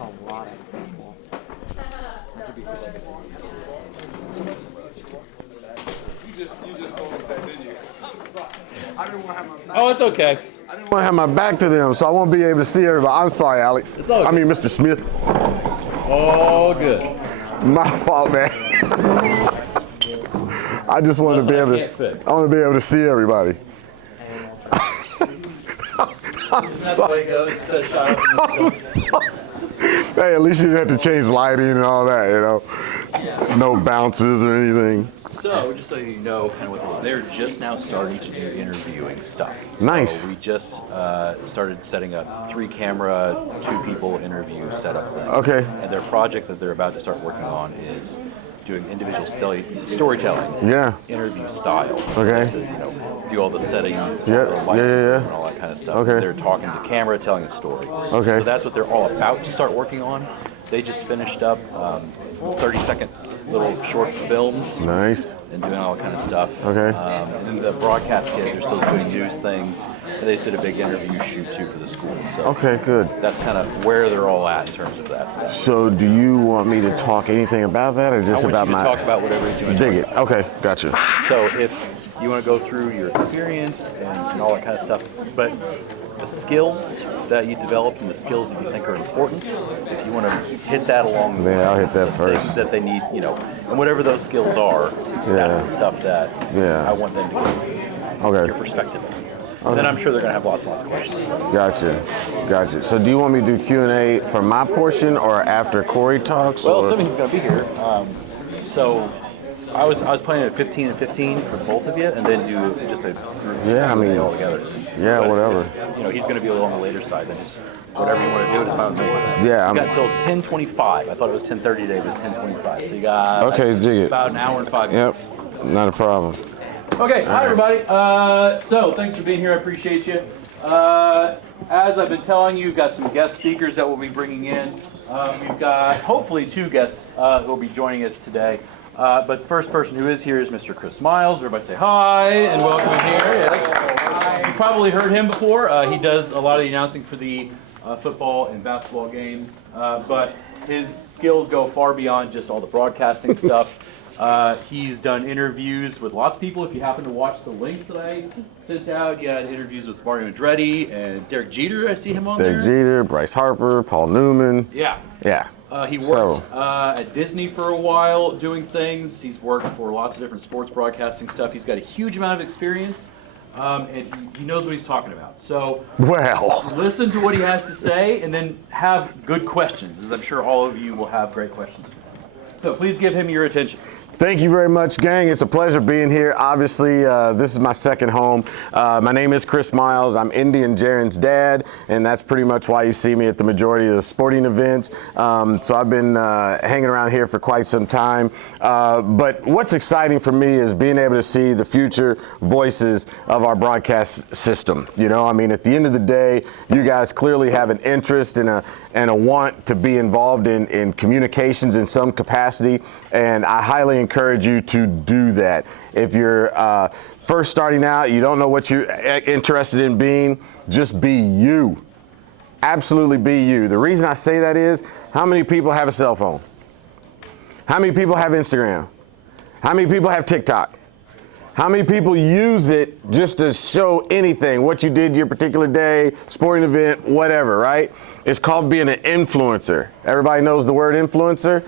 a lot of people. You just told us that, didn't you? I'm sorry. I didn't want to have my back. Oh, it's okay. I didn't want to have my back to them, so I won't be able to see everybody. I'm sorry, Alex. It's all good. I mean, Mr. Smith. It's all good. My fault, man. I just want to be able to. I want to be able to see everybody. I'm sorry. I'm sorry. Hey, at least you didn't have to change lighting and all that, you know. No bounces or anything. So, just so you know, kind of what they're just now starting to do interviewing stuff. Nice. So we just started setting up 3-camera, 2-people interview setup things. Okay. And their project that they're about to start working on is doing individual storytelling. Yeah. Interview style. Okay. To, you know, do all the settings, Yeah. the lights Yeah. and all that kind of stuff. Okay. They're talking to camera, telling a story. Okay. So that's what they're all about to start working on. They just finished up 30-second little short films. Nice. And doing all kind of stuff. Okay. And then the broadcast kids are still doing news things. And they just did a big interview shoot too for the school. So Okay, good. that's kind of where they're all at in terms of that stuff. So do you want me to talk anything about that or just I want about you to my... talk about whatever it is you want to Dig talk it. Okay, gotcha. about. So if you want to go through your experience and all that kind of stuff, but the skills that you developed and the skills that you think are important, if you want to hit that along the way, Yeah, I'll hit that the first. things that they need, you know, and whatever those skills are, that's the stuff that I want them to get your Okay, perspective on. And then I'm sure they're going to have lots and lots of questions. gotcha. So do you want me to do Q&A for my portion or after Corey talks? Well, or? assuming he's going to be here, so I was planning at 15 and 15 for both of you, and then do just a group all together. Yeah, But whatever. If, you know, he's going to be a little on the later side. Then just whatever you want to do, it's fine with me. Yeah, You got until 10:25. I thought it was 10:30 today, but it's 10:25. So you got Okay, dig it. about an hour and 5 minutes. Yep, not a problem. Okay, hi everybody. So thanks for being here. I appreciate you. As I've been telling you, we've got some guest speakers that we'll be bringing in. We've got hopefully 2 guests who will be joining us today. But the first person who is here is Mr. Chris Miles. Everybody say hi and welcome him here. Yes. You've probably heard him before. He does a lot of the announcing for the football and basketball games. But his skills go far beyond just all the broadcasting stuff. He's done interviews with lots of people. If you happen to watch the links that I sent out, you had interviews with Mario Andretti and Derek Jeter. I see him on there. Derek Jeter, Bryce Harper, Paul Newman. Yeah. Yeah. He worked at Disney for a while doing things. He's worked for lots of different sports broadcasting stuff. He's got a huge amount of experience, and he knows what he's talking about. So listen to what he has to say, and then have good questions, as I'm sure all of you will have great questions. So please give him your attention. Thank you very much, gang. It's a pleasure being here. Obviously, this is my second home. My name is Chris Miles. I'm Indy and Jaren's dad, and that's pretty much why you see me at the majority of the sporting events. So I've been hanging around here for quite some time. But what's exciting for me is being able to see the future voices of our broadcast system. You know, I mean, at the end of the day, you guys clearly have an interest and a want to be involved in communications in some capacity, and I highly encourage you to do that. If you're first starting out, you don't know what you're interested in being, just be you. Absolutely be you. The reason I say that is, how many people have a cell phone? How many people have Instagram? How many people have TikTok? How many people use it just to show anything, what you did your particular day, sporting event, whatever, right? It's called being an influencer. Everybody knows the word influencer.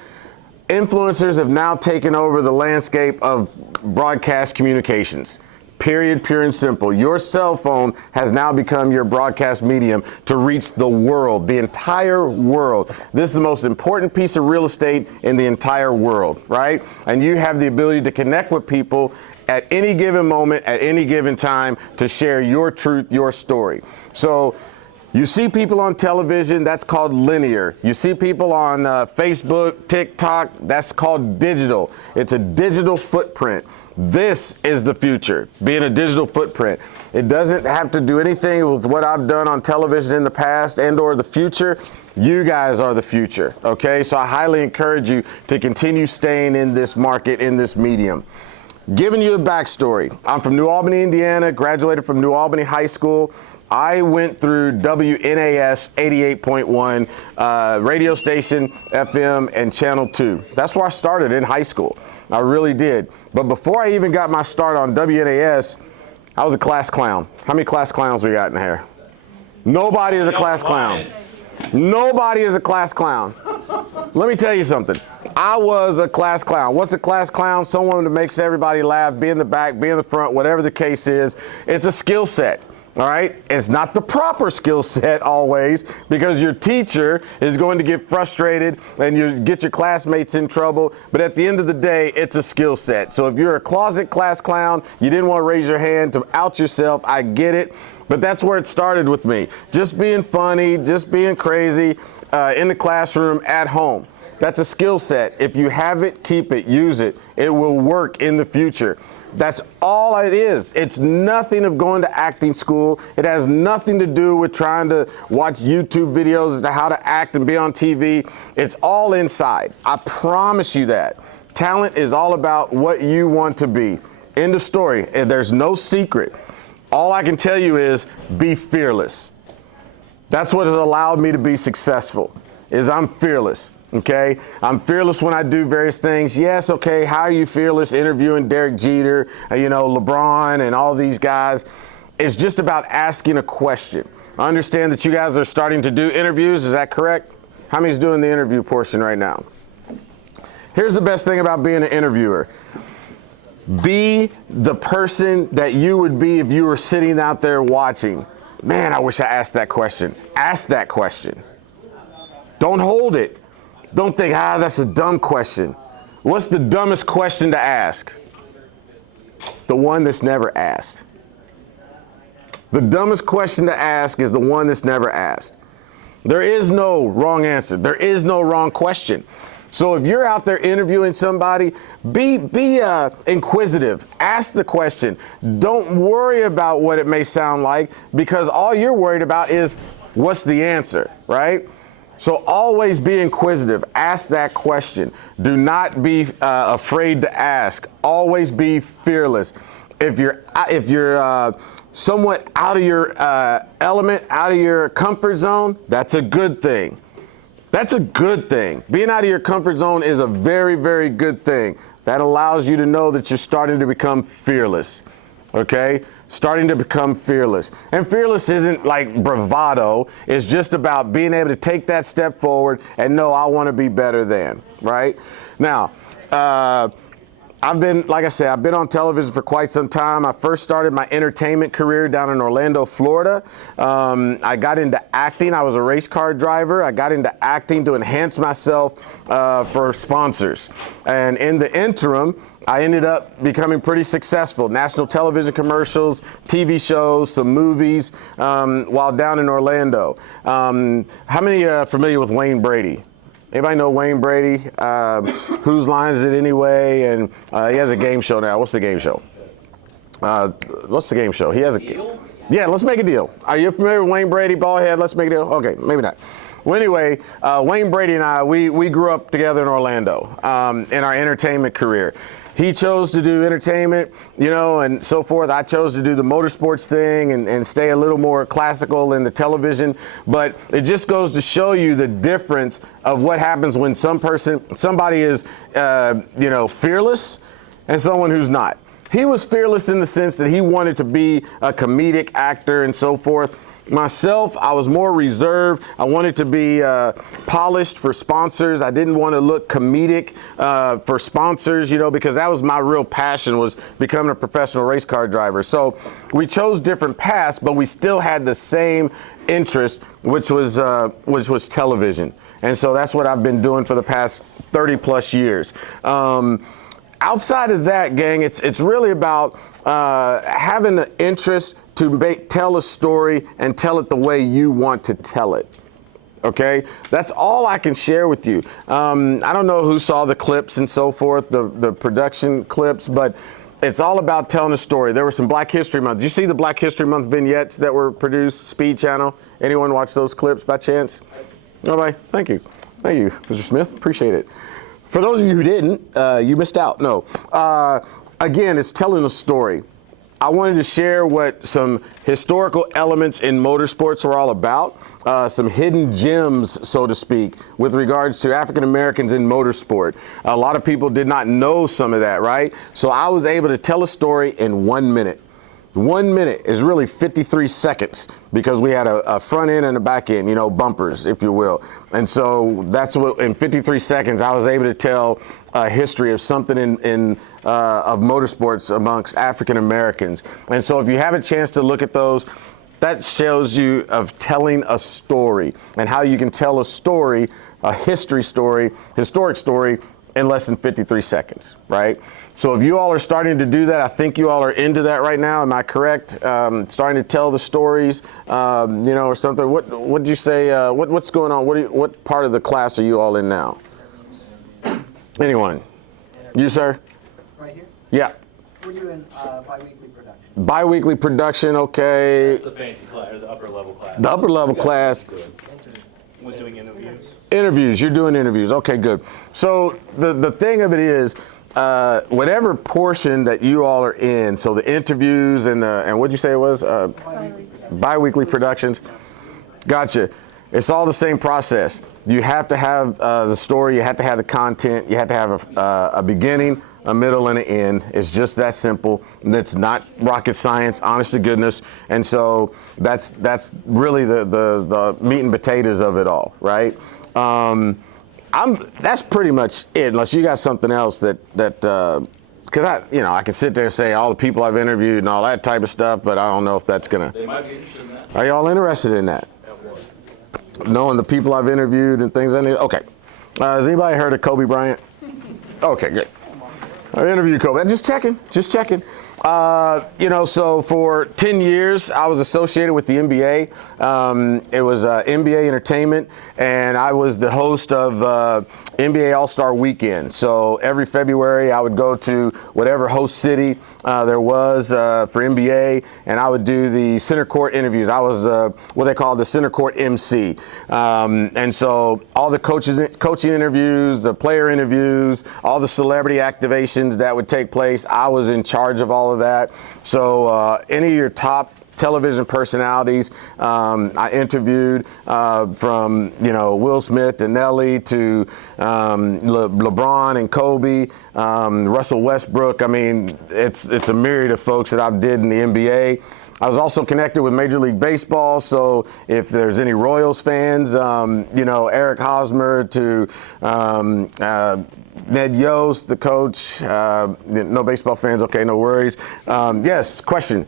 Influencers have now taken over the landscape of broadcast communications. Period, pure and simple. Your cell phone has now become your broadcast medium to reach the world, the entire world. This is the most important piece of real estate in the entire world, right? And you have the ability to connect with people at any given moment, at any given time, to share your truth, your story. So you see people on television, that's called linear. You see people on Facebook, TikTok, that's called digital. It's a digital footprint. This is the future, being a digital footprint. It doesn't have to do anything with what I've done on television in the past and or the future. You guys are the future, okay? So I highly encourage you to continue staying in this market, in this medium. Giving you a backstory. I'm from New Albany, Indiana, graduated from New Albany High School. I went through WNAS 88.1 radio station, FM, and Channel 2. That's where I started in high school. I really did. But before I even got my start on WNAS, I was a class clown. How many class clowns we got in here? Nobody is a class clown. Nobody is a class clown. Let me tell you something. I was a class clown. What's a class clown? Someone that makes everybody laugh, be in the back, be in the front, whatever the case is. It's a skill set. All right, it's not the proper skill set always, because your teacher is going to get frustrated and you get your classmates in trouble. But at the end of the day, it's a skill set. So if you're a closet class clown, you didn't want to raise your hand to out yourself, I get it. But that's where it started with me. Just being funny, just being crazy in the classroom, at home. That's a skill set. If you have it, keep it, use it. It will work in the future. That's all it is. It's nothing of going to acting school. It has nothing to do with trying to watch YouTube videos as to how to act and be on TV. It's all inside. I promise you that. Talent is all about what you want to be. End of story. There's no secret. All I can tell you is be fearless. That's what has allowed me to be successful, is I'm fearless. Okay, I'm fearless when I do various things. Yes, okay, how are you fearless interviewing Derek Jeter, LeBron and all these guys? It's just about asking a question. I understand that you guys are starting to do interviews, is that correct? How many's doing the interview portion right now? Here's the best thing about being an interviewer. Be the person that you would be if you were sitting out there watching. Man, I wish I asked that question. Ask that question. Don't hold it. Don't think, that's a dumb question. What's the dumbest question to ask? The one that's never asked. The dumbest question to ask is the one that's never asked. There is no wrong answer. There is no wrong question. So if you're out there interviewing somebody, be inquisitive. Ask the question. Don't worry about what it may sound like, because all you're worried about is what's the answer, right? So always be inquisitive. Ask that question. Do not be afraid to ask. Always be fearless. If you're somewhat out of your element, out of your comfort zone, that's a good thing. That's a good thing. Being out of your comfort zone is a very, very good thing. That allows you to know that you're starting to become fearless. Okay? Starting to become fearless. And fearless isn't like bravado. It's just about being able to take that step forward and know I want to be better than, right? Now, like I said, I've been on television for quite some time. I first started my entertainment career down in Orlando, Florida. I got into acting. I was a race car driver. I got into acting to enhance myself for sponsors. And in the interim, I ended up becoming pretty successful. National television commercials, TV shows, some movies while down in Orlando. How many are familiar with Wayne Brady? Anybody know Wayne Brady? Whose Line Is It Anyway? And he has a game show now. What's the game show? What's the game show? He has a deal? Yeah, let's make a deal. Are you familiar with Wayne Brady, ballhead? Let's make a deal. Okay, maybe not. Well, anyway, Wayne Brady and I, we grew up together in Orlando in our entertainment career. He chose to do entertainment, and so forth. I chose to do the motorsports thing and stay a little more classical in the television. But it just goes to show you the difference of what happens when somebody is, fearless and someone who's not. He was fearless in the sense that he wanted to be a comedic actor and so forth. Myself, I was more reserved. I wanted to be polished for sponsors. I didn't want to look comedic for sponsors, because that was my real passion, was becoming a professional race car driver. So we chose different paths, but we still had the same interest, which was television. And so that's what I've been doing for the past 30 plus years. Outside of that, gang, it's really about having an interest to tell a story and tell it the way you want to tell it. Okay, that's all I can share with you. I don't know who saw the clips and so forth, the production clips, but it's all about telling a story. There were some Black History Month. Did you see the Black History Month vignettes that were produced, Speed Channel? Anyone watch those clips by chance? Nobody? Thank you. Thank you, Mr. Smith. Appreciate it. For those of you who didn't, you missed out. No. again, it's telling a story. I wanted to share what some historical elements in motorsports were all about, some hidden gems, so to speak, with regards to African Americans in motorsport. A lot of people did not know some of that, right? So I was able to tell a story in 1 minute. 1 minute is really 53 seconds because we had a front end and a back end, you know, bumpers, if you will. And so that's what, in 53 seconds, I was able to tell a history of something of motorsports amongst African Americans. And so if you have a chance to look at those, that shows you of telling a story and how you can tell a story, a history story, historic story, in less than 53 seconds, right? So if you all are starting to do that, I think you all are into that right now. Am I correct? Starting to tell the stories, you know, or something. What did you say? What's going on? What part of the class are you all in now? Anyone? You, sir? Right here? Yeah. We're doing bi-weekly production. Bi-weekly production, okay. The fancy class, or the upper level class. The upper level class. Was doing interviews. Interviews, you're doing interviews. Okay, good. So the thing of it is, whatever portion that you all are in, so the interviews and what'd you say it was? Bi-weekly productions. Gotcha. It's all the same process. You have to have the story, you have to have the content, you have to have a beginning, a middle, and an end. It's just that simple. It's not rocket science, honest to goodness. And so that's really the meat and potatoes of it all, right? That's pretty much it, unless you got something else because I can sit there and say all the people I've interviewed and all that type of stuff, but I don't know if that's gonna. They might be interested in that. Are y'all interested in that? Knowing the people I've interviewed and things I need. Okay. Has anybody heard of Kobe Bryant? Okay, good. I interviewed Kobe. Just checking. So for 10 years, I was associated with the NBA. It was NBA Entertainment, and I was the host of NBA All-Star Weekend. So every February, I would go to whatever host city there was for NBA, and I would do the center court interviews. I was what they call the center court MC. And so all the coaching interviews, the player interviews, all the celebrity activations that would take place, I was in charge of all of that. So any of your top television personalities I interviewed, from Will Smith and Nelly to LeBron and Kobe, Russell Westbrook. I mean, it's a myriad of folks that I've did in the NBA. I was also connected with Major League Baseball, so if there's any Royals fans, Eric Hosmer to Ned Yost, the coach. No baseball fans, okay, no worries. Yes, question.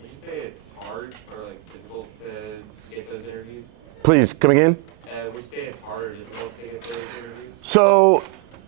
Would you say it's hard or difficult to get those interviews? Please, come again. Would you say it's hard or difficult to get those interviews? So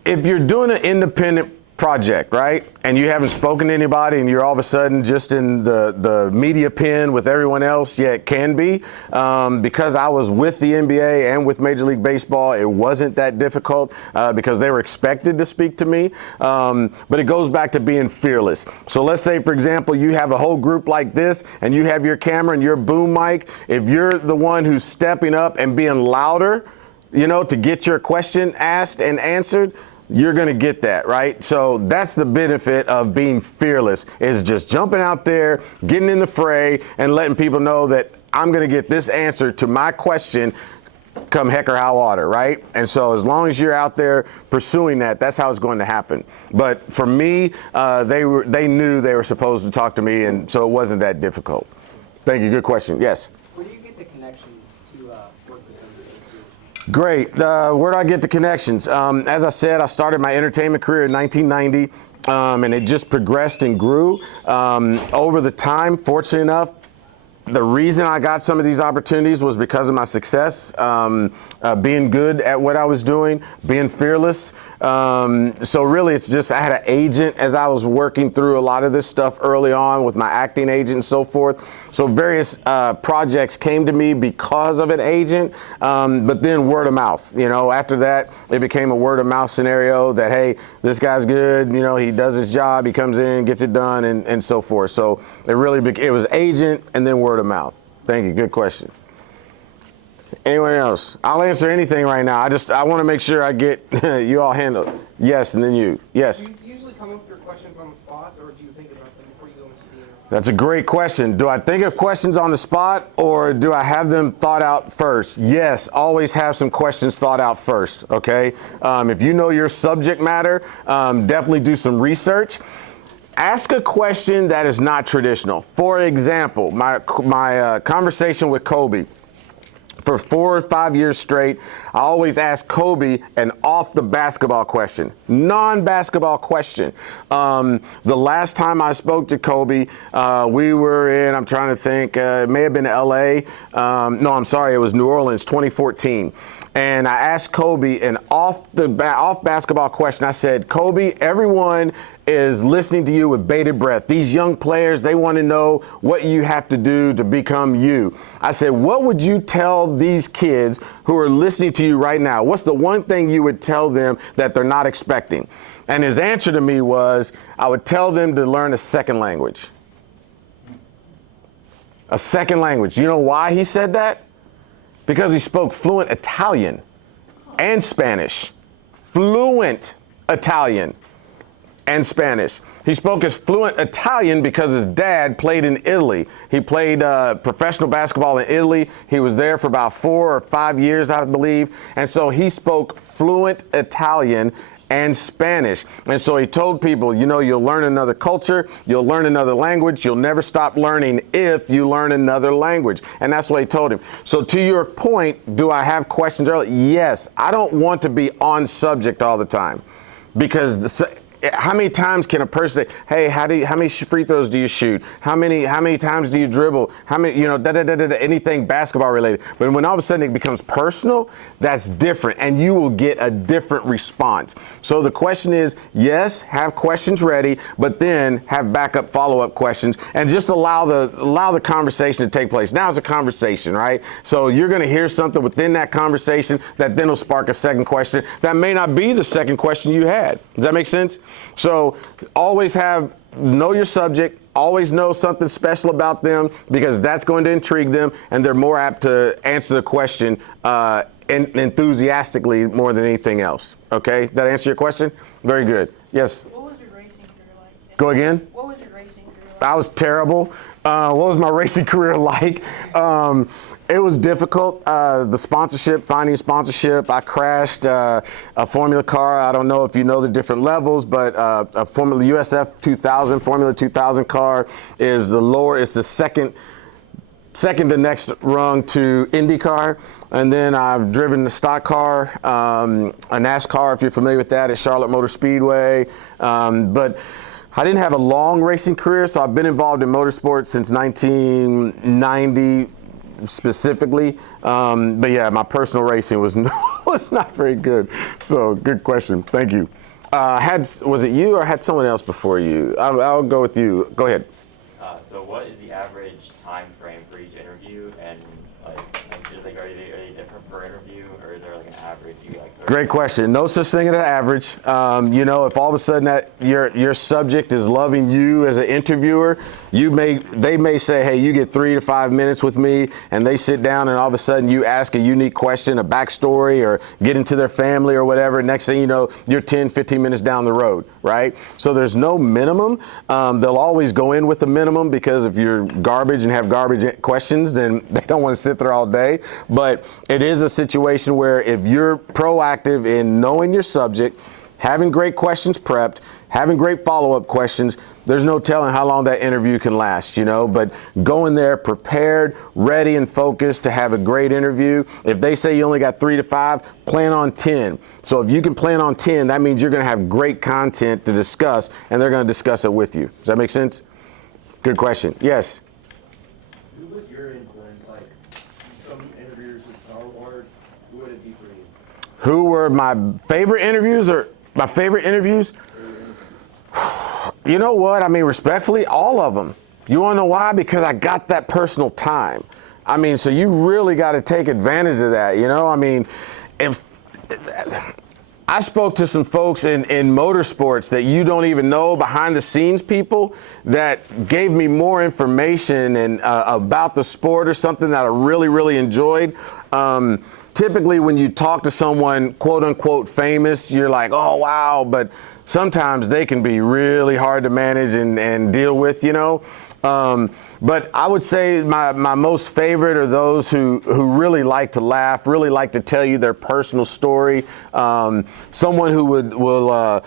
if you're doing an independent project, right, and you haven't spoken to anybody and you're all of a sudden just in the media pen with everyone else, yeah, it can be. Because I was with the NBA and with Major League Baseball, it wasn't that difficult because they were expected to speak to me. But it goes back to being fearless. So let's say, for example, you have a whole group like this and you have your camera and your boom mic. If you're the one who's stepping up and being louder, to get your question asked and answered, you're going to get that, right? So that's the benefit of being fearless, is just jumping out there, getting in the fray, and letting people know that I'm going to get this answer to my question come heck or high water, right? And so as long as you're out there pursuing that, that's how it's going to happen. But for me, they knew they were supposed to talk to me, and so it wasn't that difficult. Thank you. Good question. Yes? Where do you get the connections to work with those associations? Great. Where do I get the connections? As I said, I started my entertainment career in 1990, and it just progressed and grew. Over the time, fortunately enough, the reason I got some of these opportunities was because of my success, being good at what I was doing, being fearless. So really, it's just I had an agent as I was working through a lot of this stuff early on with my acting agent and so forth. So various projects came to me because of an agent, but then word of mouth. After that, it became a word of mouth scenario that, hey, this guy's good. He does his job. He comes in, gets it done, and so forth. So it was agent and then word of mouth. Thank you. Good question. Anyone else? I'll answer anything right now. I want to make sure I get you all handled. Yes, and then you. Yes. Do you usually come up with your questions on the spot, or do you think about them before you go into the interview? That's a great question. Do I think of questions on the spot, or do I have them thought out first? Yes, always have some questions thought out first, okay? If you know your subject matter, definitely do some research. Ask a question that is not traditional. For example, my conversation with Kobe. For 4 or 5 years straight, I always ask Kobe an off the basketball question, non-basketball question. The last time I spoke to Kobe, we were in, I'm trying to think, it may have been LA. No, I'm sorry, it was New Orleans, 2014. And I asked Kobe an off basketball question. I said, Kobe, everyone is listening to you with bated breath. These young players, they want to know what you have to do to become you. I said, what would you tell these kids who are listening to you right now? What's the one thing you would tell them that they're not expecting? And his answer to me was, I would tell them to learn a second language. A second language. You know why he said that? Because he spoke fluent Italian and Spanish. Fluent Italian and Spanish. He spoke as fluent Italian because his dad played in Italy. He played professional basketball in Italy. He was there for about 4 or 5 years, I believe. And so he spoke fluent Italian and Spanish. And so he told people, you know, you'll learn another culture, you'll learn another language, you'll never stop learning if you learn another language. And that's what he told him. So to your point, do I have questions early? Yes. I don't want to be on subject all the time, because how many times can a person say, hey, how many free throws do you shoot? How many times do you dribble? How many, anything basketball related. But when all of a sudden it becomes personal, that's different, and you will get a different response. So the question is, yes, have questions ready, but then have backup follow-up questions, and just allow the conversation to take place. Now it's a conversation, right? So you're going to hear something within that conversation that then will spark a second question that may not be the second question you had. Does that make sense? So always know your subject, always know something special about them, because that's going to intrigue them, and they're more apt to answer the question enthusiastically more than anything else. Okay, that answer your question? Very good. Yes? What was your racing career like? Go again? What was your racing career like? I was terrible. What was my racing career like? It was difficult. Finding sponsorship. I crashed a Formula car. I don't know if you know the different levels, but a Formula USF 2000, Formula 2000 car is it's the second to next rung to IndyCar. And then I've driven the stock car, a NASCAR, if you're familiar with that, at Charlotte Motor Speedway. But I didn't have a long racing career, so I've been involved in motorsports since 1990 specifically. But yeah, my personal racing was not very good. So good question. Thank you. Was it you or had someone else before you? I'll go with you. Go ahead. So what is the average time frame for each interview, and are they different per interview, or is there like an average? Great question. No such thing as an average. If all of a sudden that your subject is loving you as an interviewer, they may say, hey, you get 3 to 5 minutes with me, and they sit down and all of a sudden you ask a unique question, a backstory, or get into their family or whatever. Next thing you know, you're 10, 15 minutes down the road, right? So there's no minimum. They'll always go in with a minimum, because if you're garbage and have garbage questions, then they don't want to sit there all day. But it is a situation where if you're proactive in knowing your subject, having great questions prepped, having great follow-up questions, there's no telling how long that interview can last, but go in there prepared, ready, and focused to have a great interview. If they say you only got 3 to 5, plan on 10. So if you can plan on 10, that means you're going to have great content to discuss, and they're going to discuss it with you. Does that make sense? Good question. Yes? Who was your influence? Like, some interviewers with Star Wars, who would it be for you? Who were my favorite interviews, or my favorite interviews? You know what? I mean, respectfully, all of them. You want to know why? Because I got that personal time. I mean, so you really got to take advantage of that, I mean, if I spoke to some folks in motorsports that you don't even know, behind the scenes people, that gave me more information and about the sport, or something that I really, really enjoyed. typically when you talk to someone quote unquote famous, you're like, oh wow, but sometimes they can be really hard to manage and deal with, you know. But I would say my most favorite are those who really like to laugh, really like to tell you their personal story. Someone who will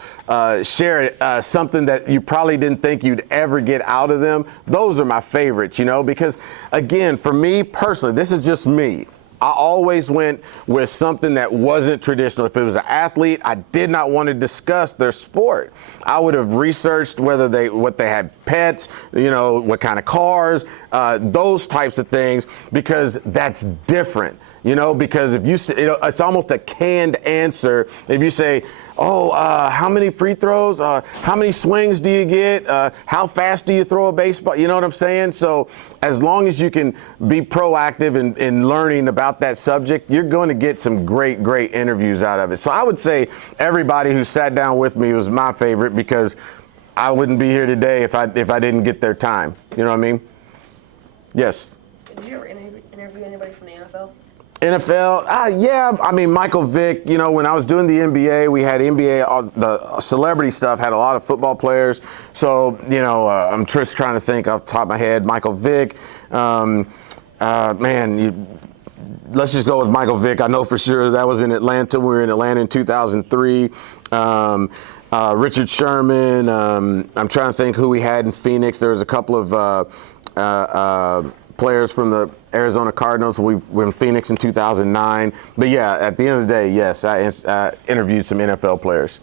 share something that you probably didn't think you'd ever get out of them. Those are my favorites, you know, because again, for me personally, this is just me. I always went with something that wasn't traditional. If it was an athlete, I did not want to discuss their sport. I would have researched what they had pets, you know, what kind of cars, those types of things, because that's different. You know, because if you say, you know, it's almost a canned answer if you say, oh, how many free throws? How many swings do you get? How fast do you throw a baseball? You know what I'm saying? So as long as you can be proactive in learning about that subject, you're going to get some great interviews out of it. So I would say everybody who sat down with me was my favorite, because I wouldn't be here today if I didn't get their time. You know what I mean? Yes. Did you ever interview anybody from the NFL? NFL, yeah. I mean, Michael Vick, you know, when I was doing the NBA, we had NBA, the celebrity stuff had a lot of football players. So, you know, I'm just trying to think off the top of my head. Michael Vick, let's just go with Michael Vick. I know for sure that was in Atlanta. We were in Atlanta in 2003. Richard Sherman. I'm trying to think who we had in Phoenix. There was a couple of players from the Arizona Cardinals. We were in Phoenix in 2009. But yeah, at the end of the day, yes, I interviewed some NFL players.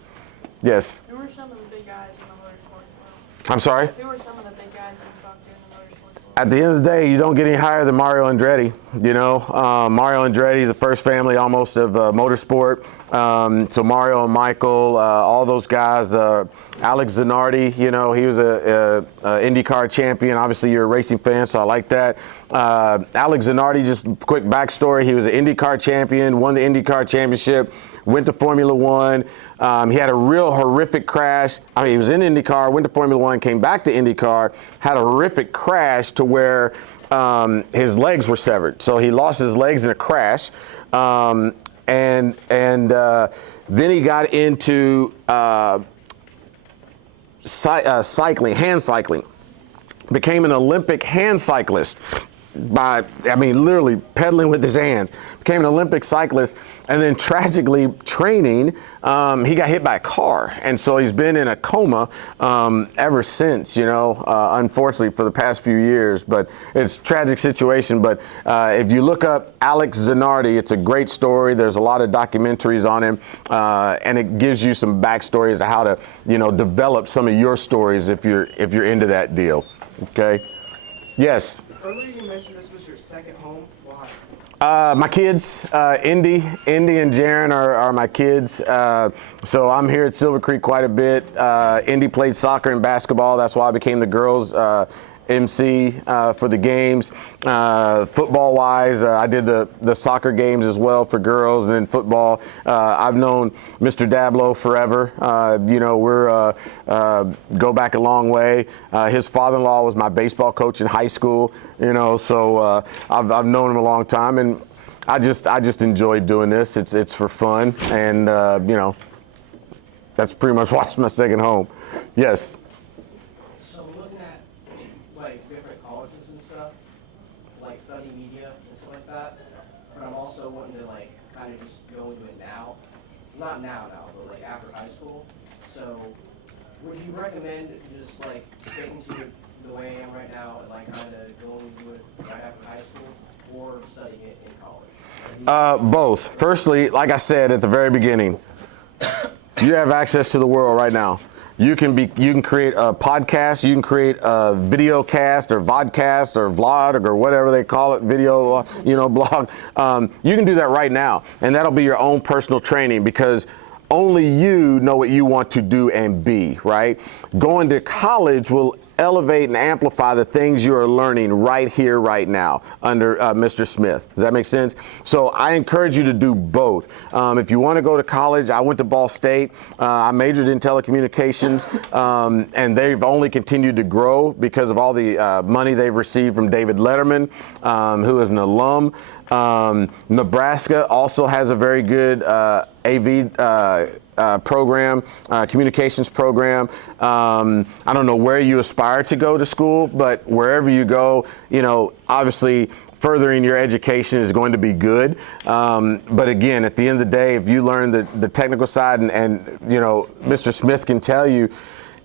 Yes. Who were some of the big guys in the motorsports world? I'm sorry? Who were some of the big guys you talked to in the motorsports world? At the end of the day, you don't get any higher than Mario Andretti. You know, Mario Andretti is the first family almost of motorsport. So Mario and Michael, all those guys, Alex Zanardi, you know, he was a IndyCar champion. Obviously, you're a racing fan, so I like that. Alex Zanardi, just quick backstory, he was an IndyCar champion, won the IndyCar championship, went to Formula One. He had a real horrific crash. I mean, he was in IndyCar, went to Formula One, came back to IndyCar, had a horrific crash to where his legs were severed. So he lost his legs in a crash. And then he got into cycling, hand cycling, became an Olympic hand cyclist by, I mean, literally pedaling with his hands, became an Olympic cyclist, and then tragically training, he got hit by a car. And so he's been in a coma ever since, you know, unfortunately for the past few years, but it's a tragic situation. But if you look up Alex Zanardi, it's a great story. There's a lot of documentaries on him, and it gives you some backstory as to how to, you know, develop some of your stories if you're into that deal. Okay. Yes. Earlier you mentioned this was your second home. Why? My kids, Indy and Jaren are my kids. So I'm here at Silver Creek quite a bit. Indy played soccer and basketball. That's why I became the girls' MC for the games. Football-wise, I did the soccer games as well for girls, and then football. I've known Mr. Dablow forever. You know, we're go back a long way. His father-in-law was my baseball coach in high school. You know, so I've known him a long time, and I just enjoy doing this. It's for fun, and you know, that's pretty much why it's my second home. Yes. So looking at like different colleges and stuff, it's like study media and stuff like that. But I'm also wanting to like kind of just go into it now. Not now, but like after high school. So would you recommend just like sticking to the way I am right now and like kind of going into it right after high school, or studying it in college? Both. Firstly, like I said at the very beginning, you have access to the world right now. You can create a podcast, you can create a video cast or vodcast or vlog or whatever they call it, video, you know, blog. You can do that right now, and that'll be your own personal training, because only you know what you want to do and be, right? Going to college will elevate and amplify the things you are learning right here, right now under Mr. Smith. Does that make sense? So I encourage you to do both. If you want to go to college, I went to Ball State. I majored in telecommunications, and they've only continued to grow because of all the money they've received from David Letterman, who is an alum. Nebraska also has a very good AV program, communications program. I don't know where you aspire to go to school, but wherever you go, you know, obviously furthering your education is going to be good. But again, at the end of the day, if you learn the technical side, and you know, Mr. Smith can tell you,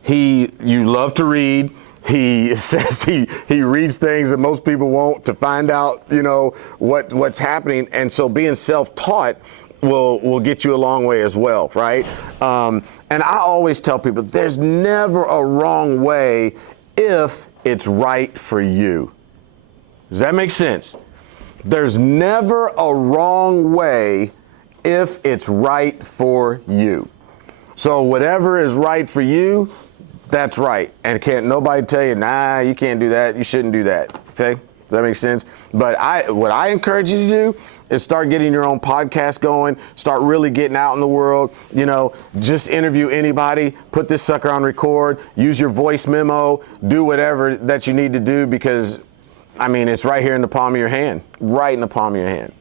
you love to read. He says he reads things that most people won't to find out, you know, what's happening. And so being self-taught will get you a long way as well, right? And I always tell people there's never a wrong way if it's right for you. Does that make sense? There's never a wrong way if it's right for you. So whatever is right for you, that's right. And can't nobody tell you, nah, you can't do that, you shouldn't do that. Okay? Does that make sense? But what I encourage you to do is start getting your own podcast going, start really getting out in the world, you know, just interview anybody, put this sucker on record, use your voice memo, do whatever that you need to do, because I mean, it's right here in the palm of your hand, right in the palm of your hand.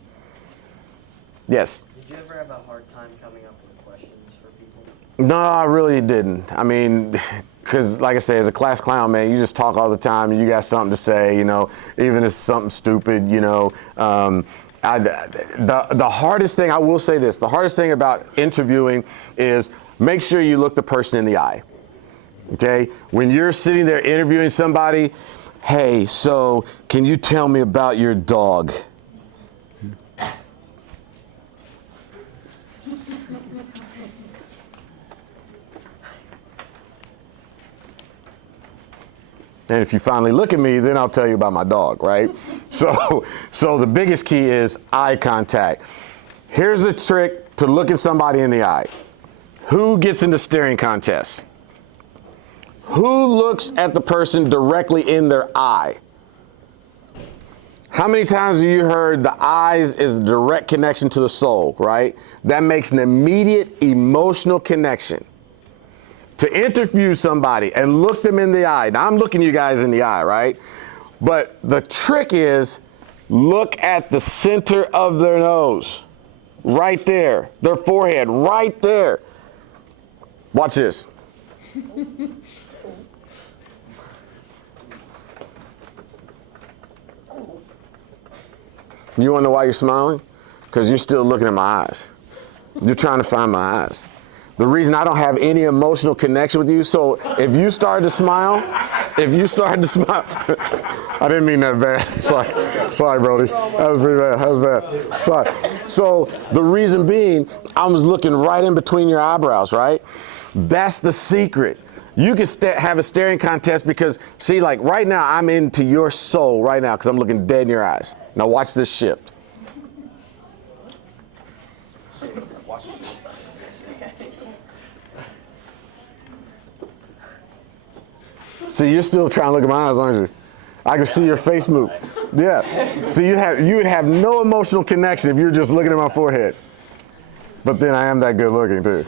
Yes? Did you ever have a hard time coming up with questions for people? No, I really didn't. I mean, because like I say, as a class clown, man, you just talk all the time and you got something to say, you know, even if it's something stupid, you know. The hardest thing, I will say this, the hardest thing about interviewing is make sure you look the person in the eye, okay? When you're sitting there interviewing somebody, hey, so can you tell me about your dog? And if you finally look at me, then I'll tell you about my dog, right? So the biggest key is eye contact. Here's a trick to look at somebody in the eye. Who gets into staring contests? Who looks at the person directly in their eye? How many times have you heard the eyes is a direct connection to the soul, right? That makes an immediate emotional connection. To interview somebody and look them in the eye. Now I'm looking you guys in the eye, right? But the trick is look at the center of their nose, right there, their forehead, right there. Watch this. You wanna know why you're smiling? Because you're still looking at my eyes. You're trying to find my eyes. The reason I don't have any emotional connection with you, so if you started to smile, I didn't mean that bad. Sorry, Brody. That was pretty bad. That was bad. Sorry. So the reason being, I was looking right in between your eyebrows, right? That's the secret. You can have a staring contest because, see, like right now, I'm into your soul right now because I'm looking dead in your eyes. Now watch this shift. See, you're still trying to look at my eyes, aren't you? I can see your face move. Yeah. See, you would have no emotional connection if you were just looking at my forehead. But then I am that good looking too.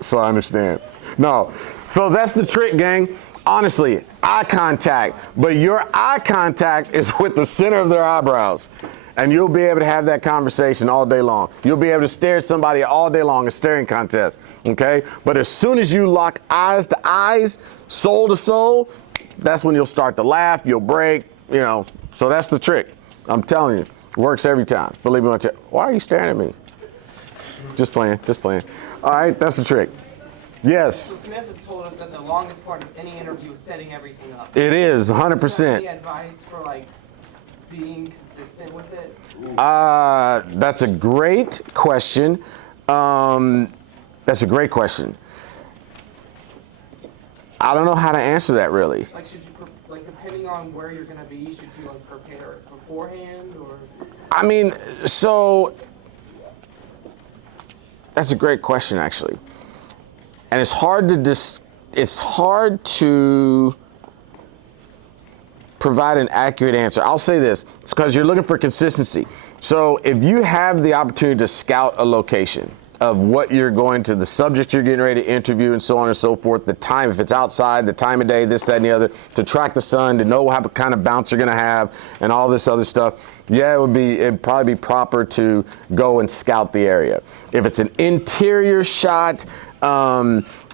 So I understand. No. So that's the trick, gang. Honestly, eye contact. But your eye contact is with the center of their eyebrows. And you'll be able to have that conversation all day long. You'll be able to stare at somebody all day long, a staring contest, okay? But as soon as you lock eyes to eyes, soul to soul, that's when you'll start to laugh, you'll break, you know. So that's the trick. I'm telling you, it works every time. Believe me when I tell you. Why are you staring at me? Just playing, just playing. All right, that's the trick. Yes? So Smith has told us that the longest part of any interview is setting everything up. It is, Do you have 100%. any advice for like being consistent with it? That's a great question. That's a great question. I don't know how to answer that really. Like, should you, like, depending on where you're gonna be, should you like prepare beforehand or? I mean, so that's a great question actually. And it's hard to it's hard to provide an accurate answer. I'll say this, it's because you're looking for consistency. So if you have the opportunity to scout a location of what you're going to, the subject you're getting ready to interview and so on and so forth, the time, if it's outside, the time of day, this, that, and the other, to track the sun, to know what kind of bounce you're gonna have and all this other stuff, yeah, it'd probably be proper to go and scout the area. If it's an interior shot,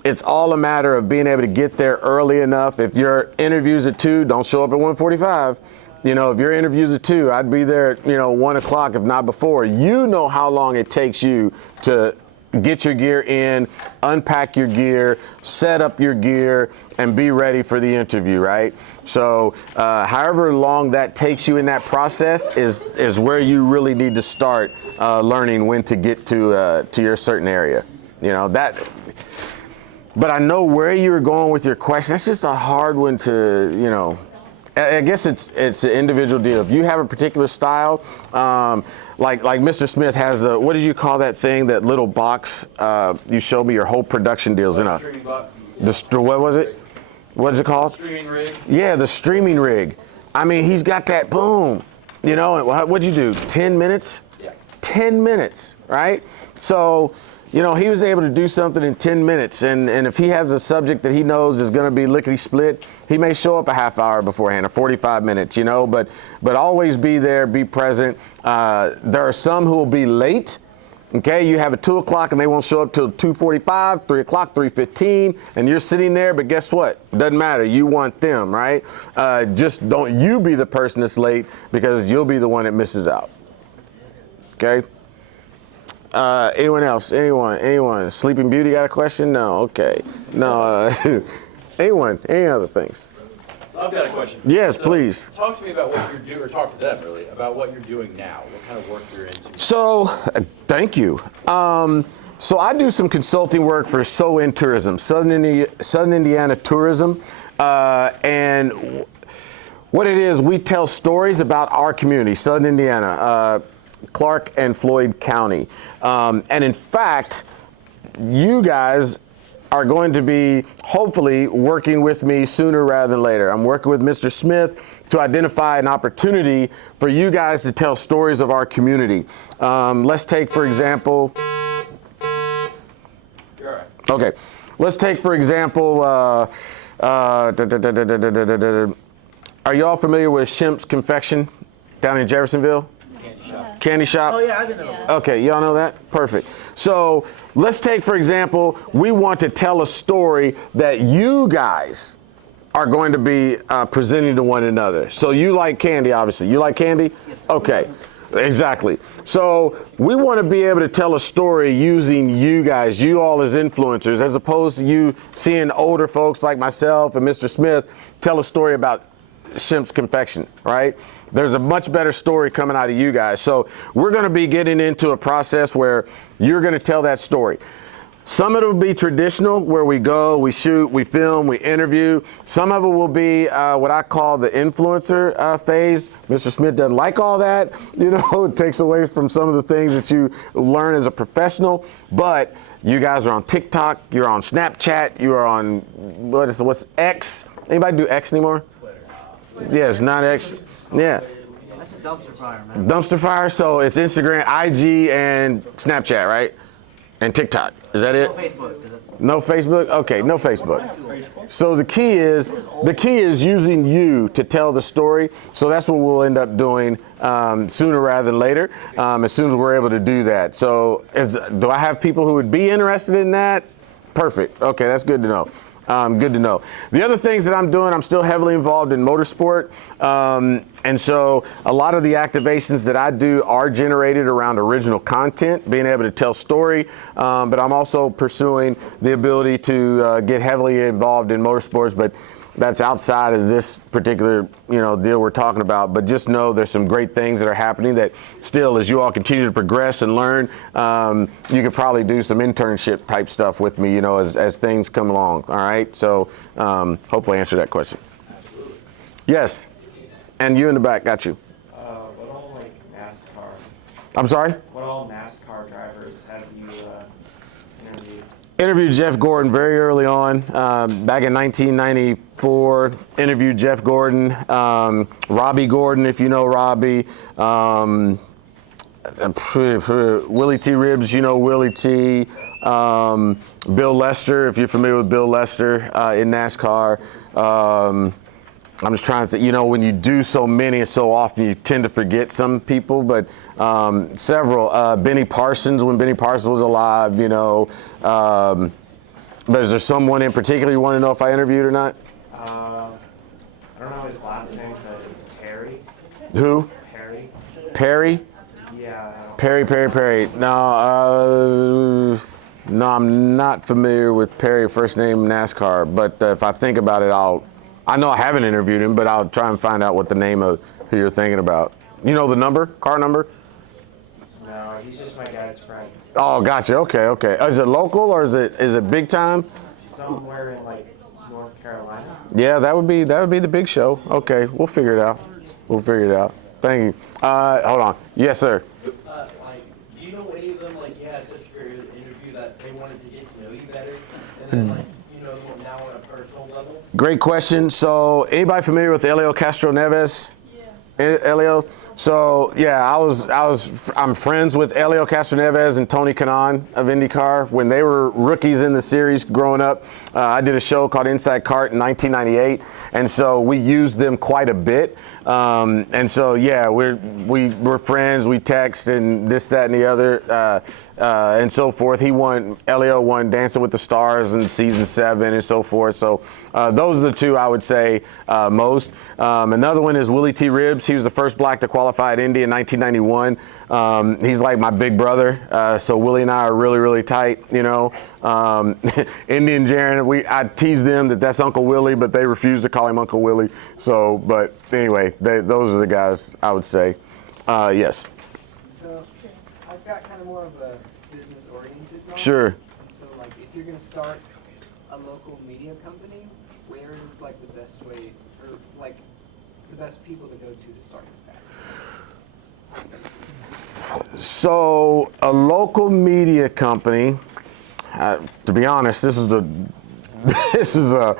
it's all a matter of being able to get there early enough. If your interview's at 2, don't show up at 1:45. You know, if your interview's at 2, I'd be there at, 1 o'clock, if not before. You know how long it takes you to get your gear in, unpack your gear, set up your gear, and be ready for the interview, right? So however long that takes you in that process is where you really need to start learning when to get to your certain area. But I know where you were going with your question. That's just a hard one to, I guess it's an individual deal. If you have a particular style, like Mr. Smith has what did you call that thing, that little box? You showed me your whole production deals in a. Streaming box. What was it? What is it called? Streaming rig. Yeah, the streaming rig. I mean, he's got that boom. What'd you do? 10 minutes? Yeah. 10 minutes, right? So, he was able to do something in 10 minutes. And if he has a subject that he knows is going to be lickety split, he may show up a half hour beforehand or 45 minutes, but always be there, be present. There are some who will be late. Okay, you have a 2 o'clock and they won't show up till 2:45, 3 o'clock, 3:15, and you're sitting there, but guess what? Doesn't matter. You want them, right? Just don't you be the person that's late, because you'll be the one that misses out. Okay? Anyone else? Anyone? Sleeping Beauty got a question? No. Okay. No. Anyone? Any other things? So I've got a question. Yes, So, please. Talk to me about what you're doing, or talk to them really, about what you're doing now. What kind of work you're into. So, thank you. So I do some consulting work for So In Tourism, Southern Indiana Tourism, and what it is, we tell stories about our community, Southern Indiana, Clark and Floyd County. And in fact, you guys are going to be hopefully working with me sooner rather than later. I'm working with Mr. Smith to identify an opportunity for you guys to tell stories of our community. Let's take, for example, You're all right. okay, let's take, for example, are you all familiar with Shemp's Confection down in Jeffersonville? Candy shop? Oh yeah, I've been there. Okay, y'all know that? Perfect. So let's take, for example, we want to tell a story that you guys are going to be presenting to one another. So you like candy, obviously. You like candy? Okay, exactly. So we want to be able to tell a story using you guys, you all as influencers, as opposed to you seeing older folks like myself and Mr. Smith tell a story about Shemp's Confection, right? There's a much better story coming out of you guys. So we're going to be getting into a process where you're going to tell that story. Some of it will be traditional, where we go, we shoot, we film, we interview. Some of it will be what I call the influencer phase. Mr. Smith doesn't like all that. It takes away from some of the things that you learn as a professional. But you guys are on TikTok, you're on Snapchat, you are on, what's X? Anybody do X anymore? Yeah, it's not X. Yeah. That's a dumpster fire, man. Dumpster fire. So it's Instagram, IG, and Snapchat, right? And TikTok. Is that it? No Facebook. 'Cause that's- No Facebook? Okay, no Facebook. So the key is using you to tell the story. So that's what we'll end up doing sooner rather than later, as soon as we're able to do that. So do I have people who would be interested in that? Perfect. Okay, that's good to know. Good to know. The other things that I'm doing, I'm still heavily involved in motorsport. And so a lot of the activations that I do are generated around original content, being able to tell story. But I'm also pursuing the ability to get heavily involved in motorsports. But that's outside of this particular, deal we're talking about. But just know there's some great things that are happening that still, as you all continue to progress and learn, you could probably do some internship type stuff with me, as things come along. All right. So hopefully I answered that question. Absolutely. Yes. And you in the back, got you. What all NASCAR? I'm sorry? What all NASCAR drivers have you interviewed? Interviewed Jeff Gordon very early on, back in 1994. Interviewed Jeff Gordon, Robbie Gordon, if you know Robbie, Willie T. Ribbs, you know Willie T. Bill Lester, if you're familiar with Bill Lester in NASCAR. I'm just trying to think, when you do so many and so often, you tend to forget some people, but several. Benny Parsons, when Benny Parsons was alive, but is there someone in particular you want to know if I interviewed or not? I don't know his last name, but it's Perry. Who? Perry. Perry? Yeah. Perry. No, I'm not familiar with Perry, first name NASCAR, but if I think about it, I know I haven't interviewed him, but I'll try and find out what the name of who you're thinking about. You know the number, car number? No, he's just my dad's friend. Oh, gotcha. Okay. Is it local or is it big time? Somewhere in like North Carolina. Yeah, that would be the big show. Okay, we'll figure it out. Thank you. Hold on. Yes, sir. Do you know any of them, you had such a great interview that they wanted to get to know you better? And then, now on a personal level? Great question. So, anybody familiar with Elio Castro Neves? Yeah. Elio? So, yeah, I'm friends with Elio Castro Neves and Tony Kanaan of IndyCar. When they were rookies in the series growing up, I did a show called Inside Kart in 1998, and so we used them quite a bit. And so, yeah, we're friends. We text and this, that, and the other, and so forth. Elio won Dancing with the Stars in season 7 and so forth. So those are the two I would say most. Another one is Willie T. Ribbs. He was the first black to qualify at Indy in 1991. He's like my big brother. So Willie and I are really, really tight, Indy and Jaron, I tease them that's Uncle Willie, but they refuse to call him Uncle Willie. So, but anyway, those are the guys I would say. Yes. So I've got kind of more of a business-oriented knowledge. Sure. So if you're going to start a local media company, where is the best way, or the best people to go to start that? So a local media company, to be honest, this is a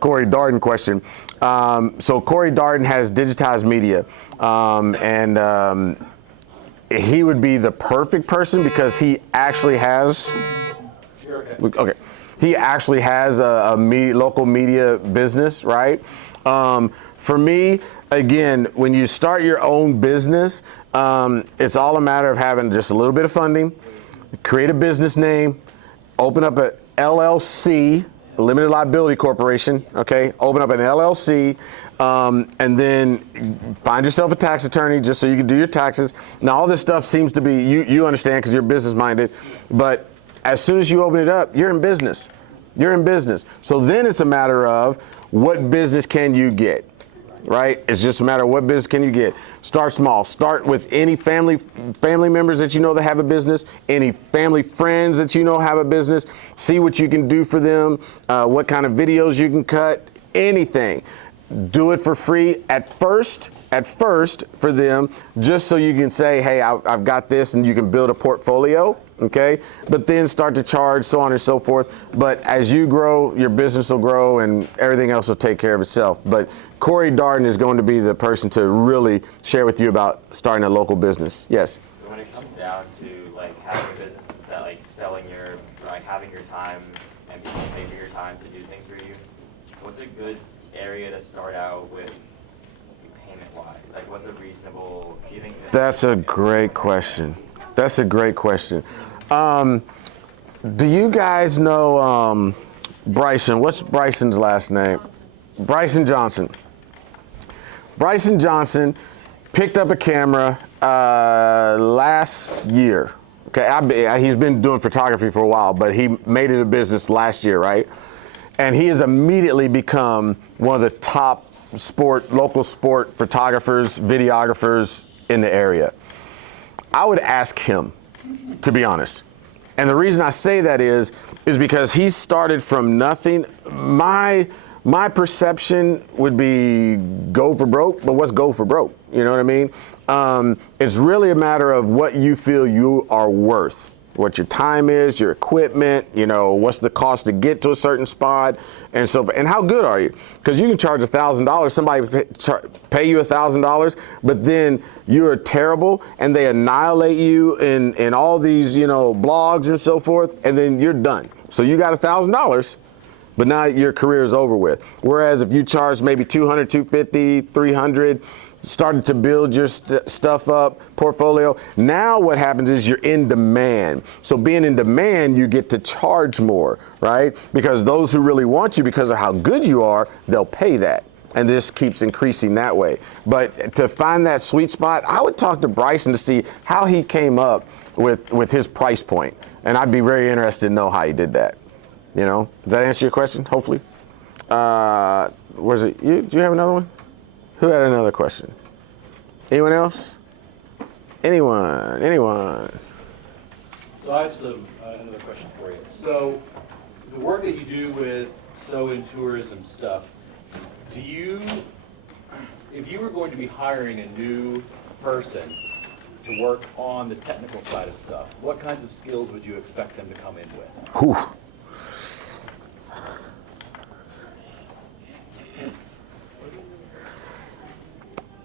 Corey Darden question. So Corey Darden has digitized media, and he would be the perfect person because he actually has. Okay. He actually has a local media business, right? For me, again, when you start your own business, it's all a matter of having just a little bit of funding, create a business name, open up a LLC, a limited liability corporation, okay? Open up an LLC, and then find yourself a tax attorney just so you can do your taxes. Now, all this stuff seems to be, you understand because you're business minded, but as soon as you open it up, you're in business. So then it's a matter of what business can you get, right? It's just a matter of what business can you get. Start small. Start with any family members that you know that have a business, any family friends that you know have a business. See what you can do for them, what kind of videos you can cut, anything. Do it for free at first for them, just so you can say, hey, I've got this, and you can build a portfolio, okay? But then start to charge, so on and so forth. But as you grow, your business will grow, and everything else will take care of itself. But Corey Darden is going to be the person to really share with you about starting a local business. Yes? So when it comes down to having a business and selling your, having your time and people pay for your time to do things for you, what's a good area to start out with payment-wise? What's a reasonable, do you think That's a great question. Do you guys know Bryson? What's Bryson's last name? Bryson Johnson. Bryson Johnson picked up a camera last year. Okay, he's been doing photography for a while, but he made it a business last year, right? And he has immediately become one of the top local sport photographers, videographers in the area. I would ask him, to be honest. And the reason I say that is because he started from nothing. My perception would be go for broke, but what's go for broke? You know what I mean? It's really a matter of what you feel you are worth. what your time is, your equipment, you know, what's the cost to get to a certain spot, and so, and how good are you? Because you can charge $1,000, somebody pay you $1,000, but then you're terrible, and they annihilate you in all these, you know, blogs and so forth, and then you're done. So you got $1,000, but now your career is over with. Whereas if you charge maybe 200, 250, 300, started to build your stuff up, portfolio. Now what happens is you're in demand. So being in demand, you get to charge more, right? Because those who really want you because of how good you are, they'll pay that. And this keeps increasing that way. But to find that sweet spot, I would talk to Bryson to see how he came up with his price point. And I'd be very interested to know how he did that. You know, does that answer your question? Hopefully. Was it you? Do you have another one? Who had another question? Anyone else? Anyone? So I have another question for you. So the work that you do with in tourism stuff, do you, if you were going to be hiring a new person to work on the technical side of stuff, what kinds of skills would you expect them to come in with? Whew.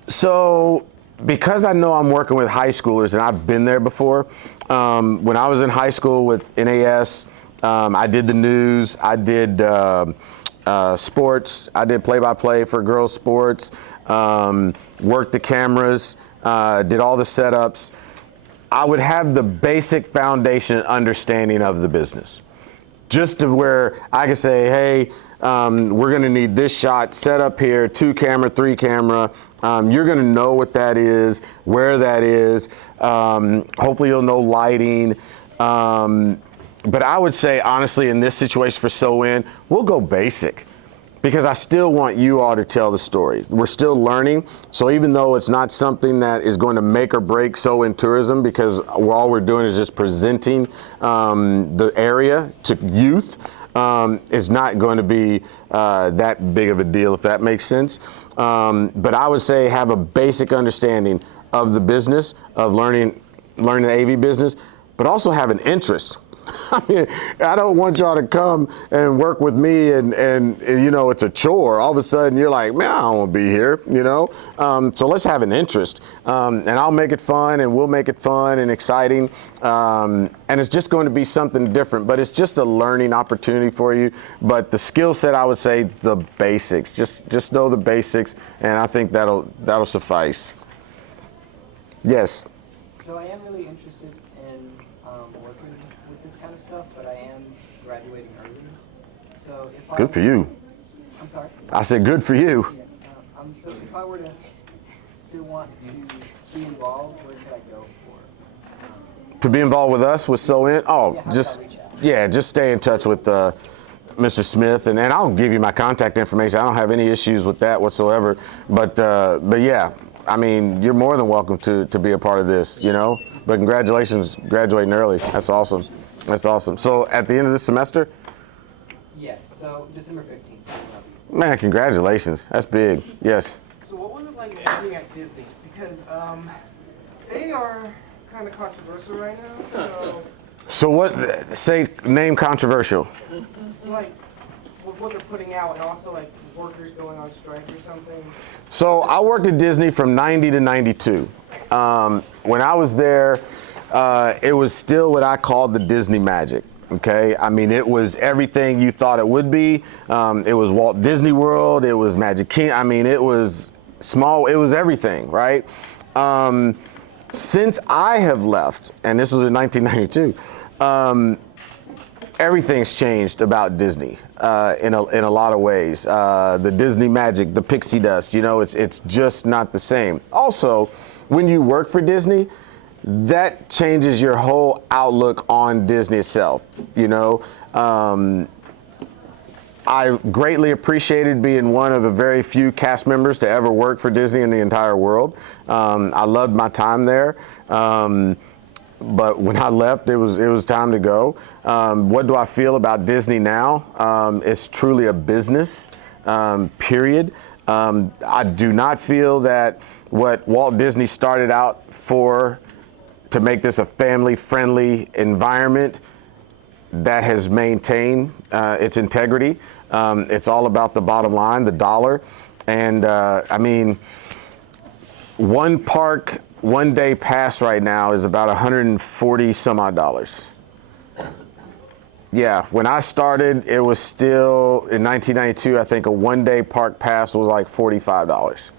So, because I know I'm working with high schoolers and I've been there before, when I was in high school with NAS, I did the news, I did sports, I did play-by-play for girls sports, worked the cameras, did all the setups. I would have the basic foundation understanding of the business. Just to where I could say, hey, we're gonna need this shot set up here, 2 camera, 3 camera. You're gonna know what that is, where that is. Hopefully you'll know lighting. But I would say, honestly, in this situation for In, we'll go basic. Because I still want you all to tell the story. We're still learning. So even though it's not something that is going to make or break In tourism, because all we're doing is just presenting the area to youth, it's not going to be that big of a deal, if that makes sense. But I would say have a basic understanding of the business, of learning the AV business, but also have an interest. I mean, I don't want y'all to come and work with me and you know, it's a chore. All of a sudden you're like, man, I don't want to be here, you know? So let's have an interest. And I'll make it fun and we'll make it fun and exciting. And it's just going to be something different, but it's just a learning opportunity for you. But the skill set, I would say the basics, just know the basics. And I think that'll suffice. Yes. So I am really interested in working with this kind of stuff, but I am graduating early. So if Good for you. I'm sorry? I said good for you. Yeah, so if I were to still want to be involved, where could I go for? To be involved with us with In? Oh, Yeah, how just, could I reach out? yeah, just stay in touch with Mr. Smith, and I'll give you my contact information. I don't have any issues with that whatsoever. But yeah, I mean, you're more than welcome to be a part of this, you know? But congratulations, graduating early. That's awesome. That's awesome. So at the end of this semester? Yes, so December 15th. Man, congratulations. That's big. Yes. So what was it like working at Disney? Because they are kind of controversial right now. So what, say, name controversial. Like with what they're putting out, and also like workers going on strike or something. So I worked at Disney from 90 to 92. When I was there, it was still what I called the Disney magic. Okay, I mean, it was everything you thought it would be. It was Walt Disney World. It was Magic Kingdom. I mean, it was small. It was everything, right? Since I have left, and this was in 1992, everything's changed about Disney in a lot of ways. The Disney magic, the pixie dust, you know, it's just not the same. Also, when you work for Disney, that changes your whole outlook on Disney itself, you know. I greatly appreciated being one of a very few cast members to ever work for Disney in the entire world. I loved my time there. But when I left, it was time to go. What do I feel about Disney now? It's truly a business, period. I do not feel that what Walt Disney started out for to make this a family-friendly environment that has maintained its integrity. It's all about the bottom line, the dollar. And I mean, one park, 1 day pass right now is about 140 some odd dollars. Yeah, when I started, it was still, in 1992, I think a 1 day park pass was like $45.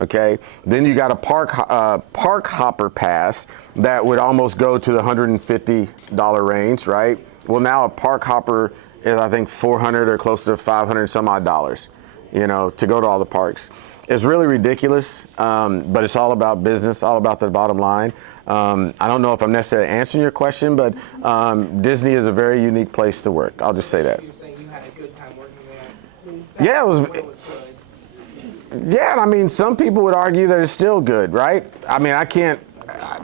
Okay, then you got a park hopper pass that would almost go to the $150 range, right? Well, now a park hopper is, I think, 400 or close to 500 some odd dollars, you know, to go to all the parks. It's really ridiculous, but it's all about business, all about the bottom line. I don't know if I'm necessarily answering your question, but Disney is a very unique place to work. I'll just say that. You're saying you had a good time working there? Yeah, it was. When it was good. Yeah, I mean, some people would argue that it's still good, right? I mean, I can't.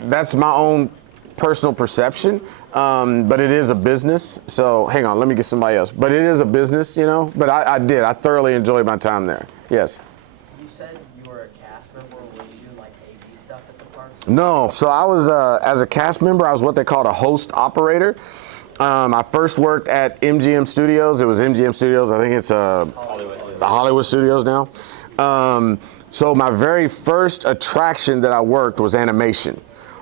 That's my own personal perception, but it is a business. So hang on, let me get somebody else. But it is a business, you know. But I thoroughly enjoyed my time there. Yes. You said you were a cast member. Were you doing like AV stuff at the park? No, so I was, as a cast member, I was what they called a host operator. I first worked at MGM Studios. It was MGM Studios. I think it's the Hollywood Studios now. So my very first attraction that I worked was animation.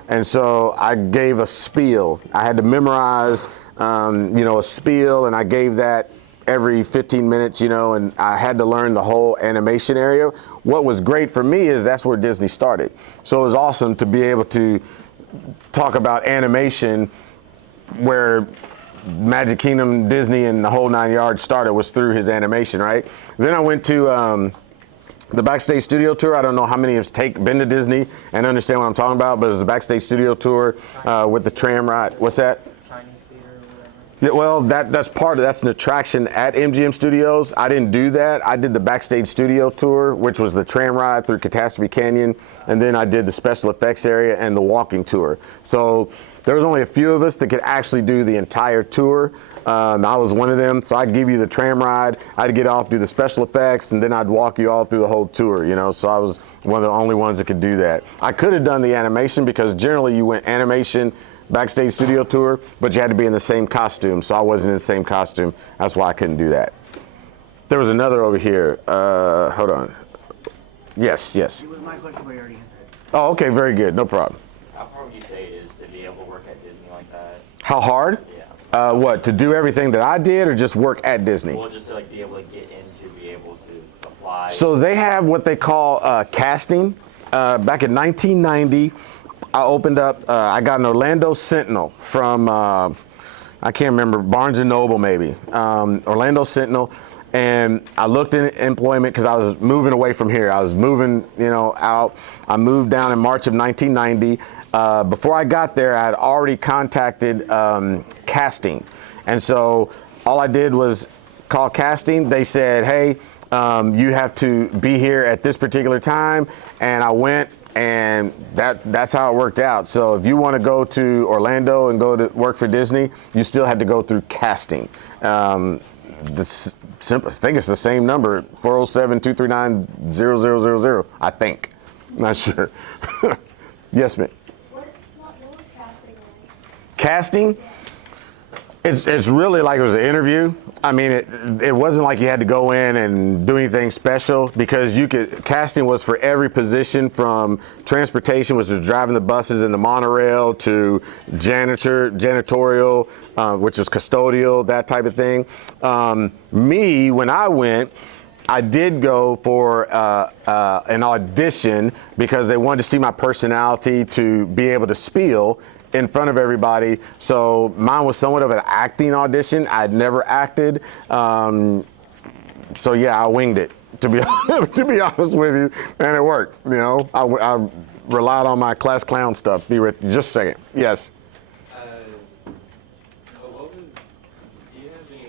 And so I gave a spiel. I had to memorize, a spiel, and I gave that every 15 minutes, and I had to learn the whole animation area. What was great for me is that's where Disney started. So it was awesome to be able to talk about animation where Magic Kingdom, Disney, and the whole 9 yards started was through his animation, right? Then I went to the Backstage Studio Tour. I don't know how many have been to Disney and understand what I'm talking about, but it was the Backstage Studio Tour with the tram ride. What's that? Chinese theater or whatever? Yeah, well, that's an attraction at MGM Studios. I didn't do that. I did the Backstage Studio Tour, which was the tram ride through Catastrophe Canyon, and then I did the special effects area and the walking tour. So there was only a few of us that could actually do the entire tour. I was one of them, so I'd give you the tram ride, I'd get off, do the special effects, and then I'd walk you all through the whole tour, so I was one of the only ones that could do that. I could have done the animation because generally you went animation, Backstage Studio Tour, but you had to be in the same costume, so I wasn't in the same costume. That's why I couldn't do that. There was another over here. Hold on. Yes. It was my question, but you already answered it. Oh, okay, very good, no problem. How hard would you say it is to be able to work at Disney like that? How hard? Yeah. What, to do everything that I did or just work at Disney? Well, just to be able to get into, be able to apply. So they have what they call casting. Back in 1990, I opened up, I got an Orlando Sentinel from, I can't remember, Barnes & Noble maybe, Orlando Sentinel. And I looked in employment because I was moving away from here. I was moving, out. I moved down in March of 1990. Before I got there, I had already contacted casting. And so all I did was call casting. They said, hey, you have to be here at this particular time. And I went, and that's how it worked out. So if you want to go to Orlando and go to work for Disney, you still had to go through casting. The simplest, I think it's the same number, 407-239-0000, I think. Not sure. Yes, ma'am. What was casting like? Casting, it's really like it was an interview. I mean, it wasn't like you had to go in and do anything special because casting was for every position from transportation, which was driving the buses and the monorail, to janitorial, which was custodial, that type of thing. When I went, I did go for an audition because they wanted to see my personality to be able to spiel in front of everybody. So mine was somewhat of an acting audition. I'd never acted. So yeah, I winged it, to be honest with you, and it worked. I relied on my class clown stuff. Just a second. Yes. Do you have any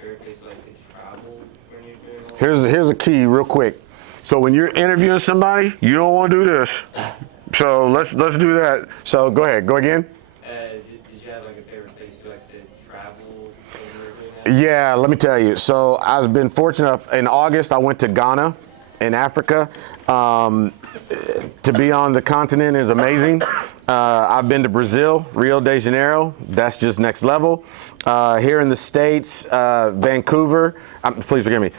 favorite places to travel when you're doing all Here's a key real quick. So when you're interviewing somebody, you don't want to do this. So let's do that. So go ahead. Go again. Did you have a favorite place you like to travel when you were doing that? Yeah, let me tell you. So I've been fortunate enough. In August, I went to Ghana in Africa. To be on the continent is amazing. I've been to Brazil, Rio de Janeiro. That's just next level. Here in the States, Vancouver. Please forgive me.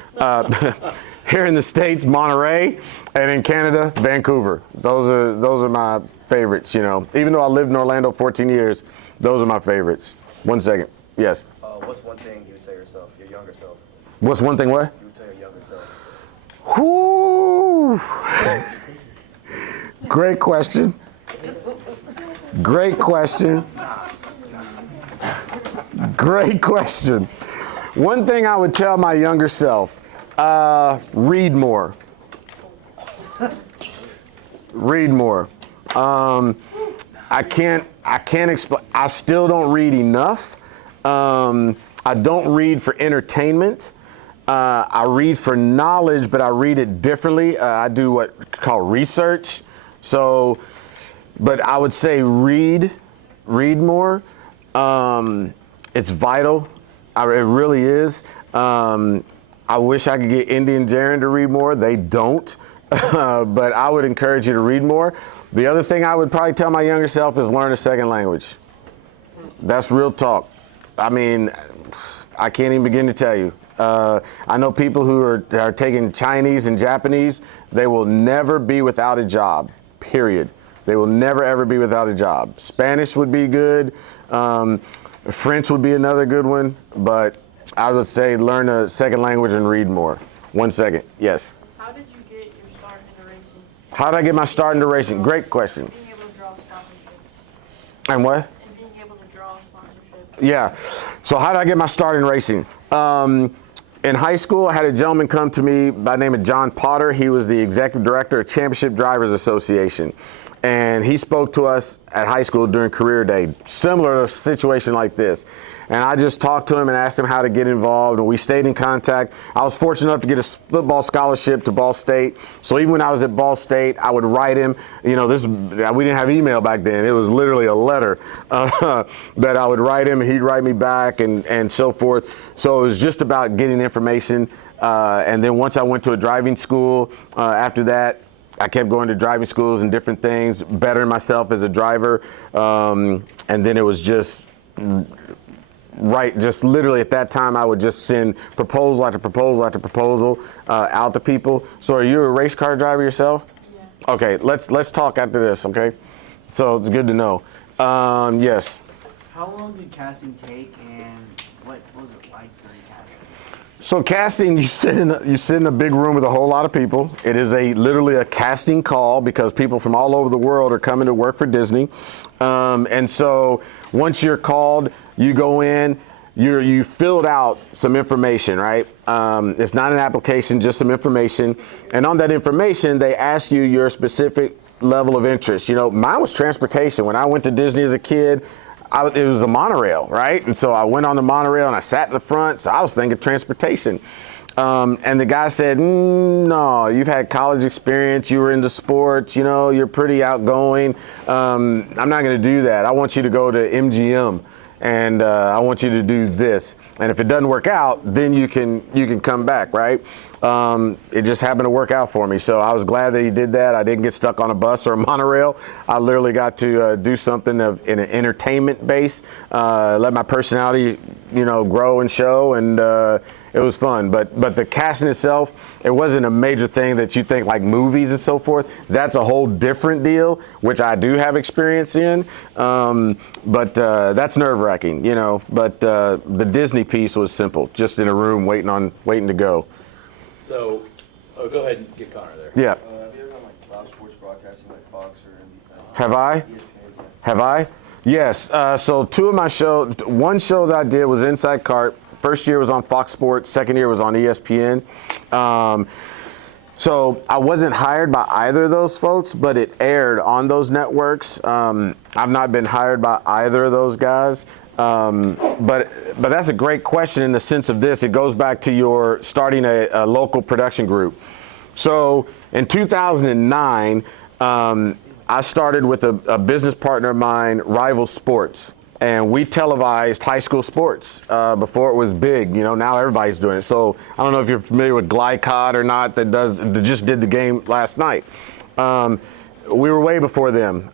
Here in the States, Monterey, and in Canada, Vancouver. Those are my favorites. You know, even though I lived in Orlando 14 years, those are my favorites. 1 second. Yes. What's one thing you would tell yourself, your younger self? What's one thing? What? You would tell your younger self. Whoo! Great question. Great question. Great question. One thing I would tell my younger self, read more. Read more. I can't explain. I still don't read enough. I don't read for entertainment. I read for knowledge, but I read it differently. I do what call research. So, but I would say read more. It's vital. It really is. I wish I could get Indy and Jaron to read more. They don't, but I would encourage you to read more. The other thing I would probably tell my younger self is learn a second language. That's real talk. I mean, I can't even begin to tell you. I know people who are taking Chinese and Japanese. They will never be without a job, period. They will never, ever be without a job. Spanish would be good. French would be another good one. But I would say learn a second language and read more. 1 second. Yes. How did you get your start in the racing? How did I get my start into racing? Great question. Being able to draw sponsorships. And what? And being able to draw sponsorships. Yeah. So how did I get my start in racing? In high school, I had a gentleman come to me by the name of John Potter. He was the executive director of Championship Drivers Association. And he spoke to us at high school during career day, similar to a situation like this. And I just talked to him and asked him how to get involved, and we stayed in contact. I was fortunate enough to get a football scholarship to Ball State. So even when I was at Ball State, I would write him. You know, we didn't have email back then. It was literally a letter that I would write him, and he'd write me back, and so forth. So it was just about getting information. And then once I went to a driving school, after that, I kept going to driving schools and different things, bettering myself as a driver. And then it was just just literally at that time, I would just send proposal after proposal after proposal out to people. So are you a race car driver yourself? Yeah. Okay, let's talk after this, okay? So it's good to know. Yes. How long did casting take, and what was it like during casting? So casting, you sit in a big room with a whole lot of people. It is literally a casting call because people from all over the world are coming to work for Disney. And so once you're called, you go in, you filled out some information, right? It's not an application, just some information. And on that information, they ask you your specific level of interest. You know, mine was transportation. When I went to Disney as a kid, it was the monorail, right? And so I went on the monorail and I sat in the front. So I was thinking transportation. And the guy said, no, you've had college experience. You were into sports. You know, you're pretty outgoing. I'm not going to do that. I want you to go to MGM. And I want you to do this. And if it doesn't work out, then you can come back, right? It just happened to work out for me. So I was glad that he did that. I didn't get stuck on a bus or a monorail. I literally got to do something in an entertainment base, let my personality, grow and show. And it was fun. But the casting itself, it wasn't a major thing that you think like movies and so forth. That's a whole different deal, which I do have experience in. But that's nerve-wracking, But the Disney piece was simple, just in a room waiting to go. So, go ahead and get Connor there. Yeah. Have you ever done like live sports broadcasting like Fox or Have I? Have I? Yes. So two of my shows, one show that I did was Inside Cart. First year was on Fox Sports. Second year was on ESPN. So I wasn't hired by either of those folks, but it aired on those networks. I've not been hired by either of those guys. But that's a great question in the sense of this. It goes back to your starting a local production group. So in 2009, I started with a business partner of mine, Rival Sports. and we televised high school sports before it was big. You know, now everybody's doing it. So I don't know if you're familiar with Glycod or not. That just did the game last night. We were way before them.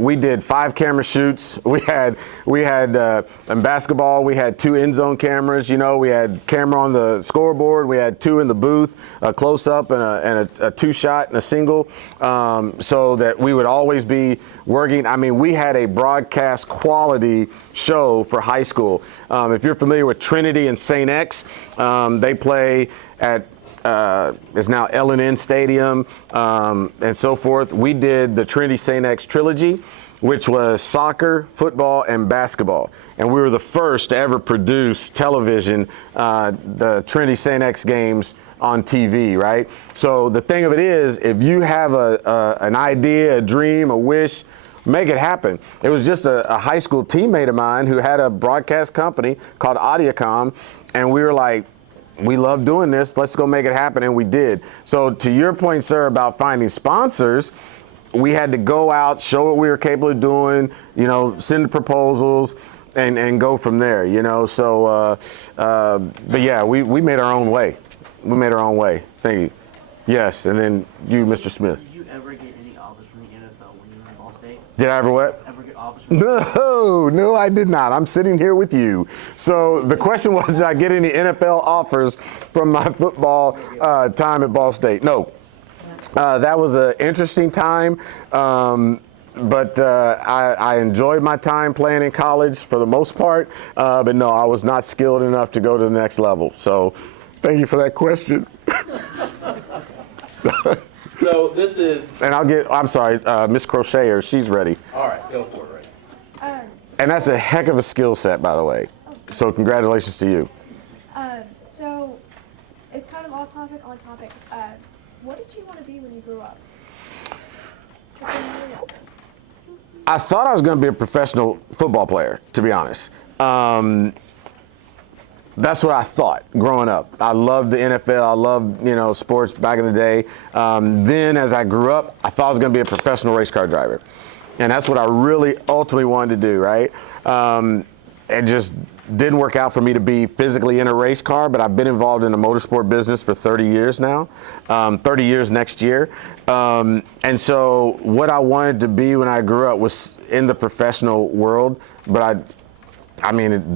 We did 5 camera shoots. We had in basketball, we had 2 end zone cameras. You know, we had camera on the scoreboard. We had 2 in the booth, a close up and a 2 shot and a single, so that we would always be working. I mean, we had a broadcast quality show for high school. If you're familiar with Trinity and St. X, they play at is now L&N Stadium, and so forth. We did the Trinity St. X trilogy, which was soccer, football, and basketball. And we were the first to ever produce television, the Trinity St. X games on TV, right? So the thing of it is, if you have an idea, a dream, a wish, make it happen. It was just a high school teammate of mine who had a broadcast company called Audiocom, and we were like, we love doing this, let's go make it happen, and we did. So to your point, sir, about finding sponsors, we had to go out, show what we were capable of doing, you know, send the proposals, and go from there, you know. So, but yeah, we made our own way. We made our own way. Thank you. Yes, and then you, Mr. Smith. Did you ever get any offers from the NFL when you were in Ball State? Did I ever what? Ever get offers from the No, I did not. I'm sitting here with you. So the question was, did I get any NFL offers from my football time at Ball State? No. That was an interesting time, but I enjoyed my time playing in college for the most part. But no, I was not skilled enough to go to the next level. So thank you for that question. So this is. And I'm sorry, Miss Crocheter, she's ready. All right, go for it, right. And that's a heck of a skill set, by the way. So congratulations to you. So it's kind of off topic, on topic. What did you want to be when you grew up? I thought I was going to be a professional football player, to be honest. That's what I thought growing up. I loved the NFL. I loved, you know, sports back in the day. Then as I grew up, I thought I was going to be a professional race car driver. And that's what I really ultimately wanted to do, right? It just didn't work out for me to be physically in a race car, but I've been involved in the motorsport business for 30 years now, 30 years next year. And so what I wanted to be when I grew up was in the professional world, but I mean,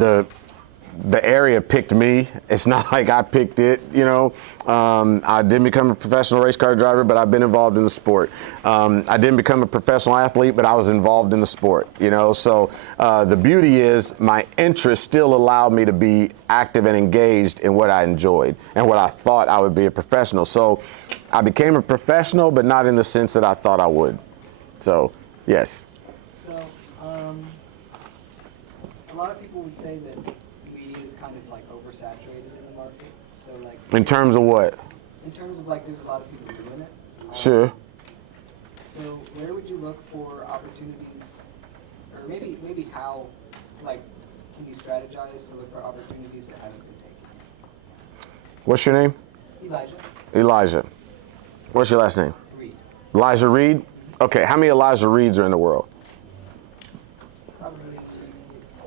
the area picked me. It's not like I picked it, you know. I didn't become a professional race car driver, but I've been involved in the sport. I didn't become a professional athlete, but I was involved in the sport, you know. So the beauty is my interest still allowed me to be active and engaged in what I enjoyed and what I thought I would be a professional. So I became a professional, but not in the sense that I thought I would. So, yes. So, a lot of people would say that media is kind of like oversaturated in the market. So like. In terms of what? In terms of like, there's a lot of people doing it. Sure. So where would you look for opportunities, or maybe how, like, can you strategize to look for opportunities that haven't been taken? What's your name? Elijah. Elijah. What's your last name? Reed. Elijah Reed? Okay, how many Elijah Reeds are in the world? Probably.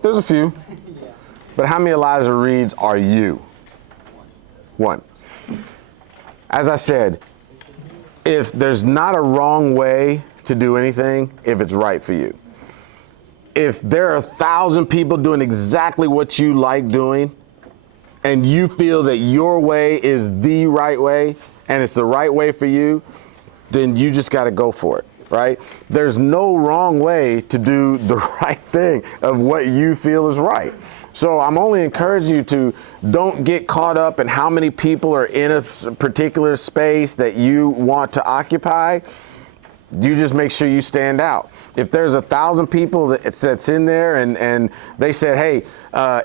There's a few. Yeah. But how many Elijah Reeds are you? One. As I said, if there's not a wrong way to do anything, if it's right for you. If there are 1,000 people doing exactly what you like doing, and you feel that your way is the right way, and it's the right way for you, then you just got to go for it, right? There's no wrong way to do the right thing of what you feel is right. So I'm only encouraging you to don't get caught up in how many people are in a particular space that you want to occupy. You just make sure you stand out. If there's 1,000 people that's in there and they said, hey,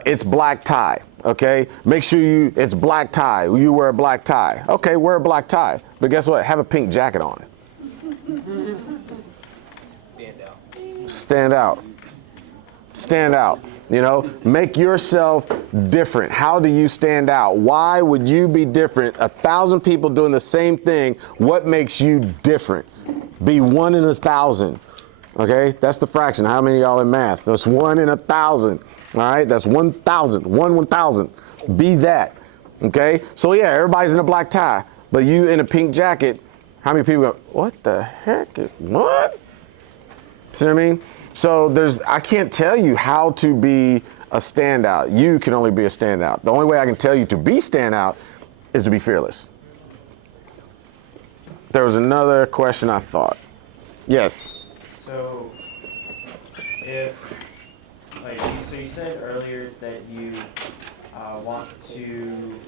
it's black tie, okay? Make sure it's black tie. You wear a black tie. Okay, wear a black tie. But guess what? Have a pink jacket on. Stand out. Stand out. You know, make yourself different. How do you stand out? Why would you be different? 1,000 people doing the same thing. What makes you different? Be one in 1,000. Okay, that's the fraction. How many of y'all in math? That's 1 in 1,000. All right, that's 1,000. 1/1,000. Be that. Okay, so yeah, everybody's in a black tie, but you in a pink jacket. How many people go, what the heck? What? See what I mean? So I can't tell you how to be a standout. You can only be a standout. The only way I can tell you to be standout is to be fearless. There was another question I thought. Yes. So, so you said earlier that you want to,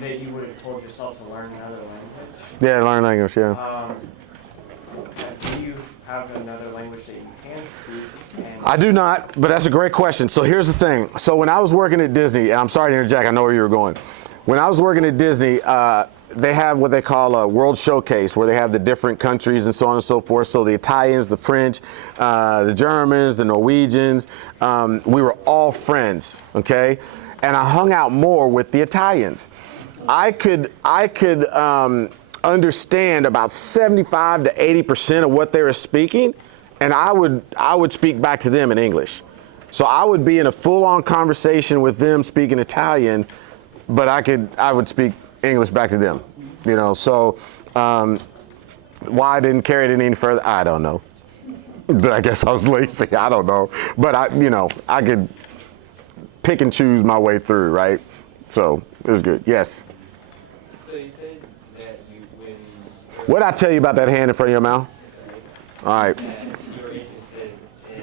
that you would have told yourself to learn another language. Yeah, learn language, yeah. Do you have another language that you can speak? I do not, but that's a great question. So here's the thing. So when I was working at Disney, and I'm sorry to interject, I know where you were going. When I was working at Disney, they have what they call a world showcase where they have the different countries and so on and so forth. So the Italians, the French, the Germans, the Norwegians, we were all friends, okay? And I hung out more with the Italians. I could understand about 75 to 80% of what they were speaking, and I would speak back to them in English. So I would be in a full-on conversation with them speaking Italian, but I would speak English back to them, you know. So why I didn't carry it any further, I don't know. But I guess I was lazy. I don't know. But I could pick and choose my way through, right? So it was good. Yes. So you said that you win. What'd I tell you about that hand in front of your mouth? All right. And you were interested in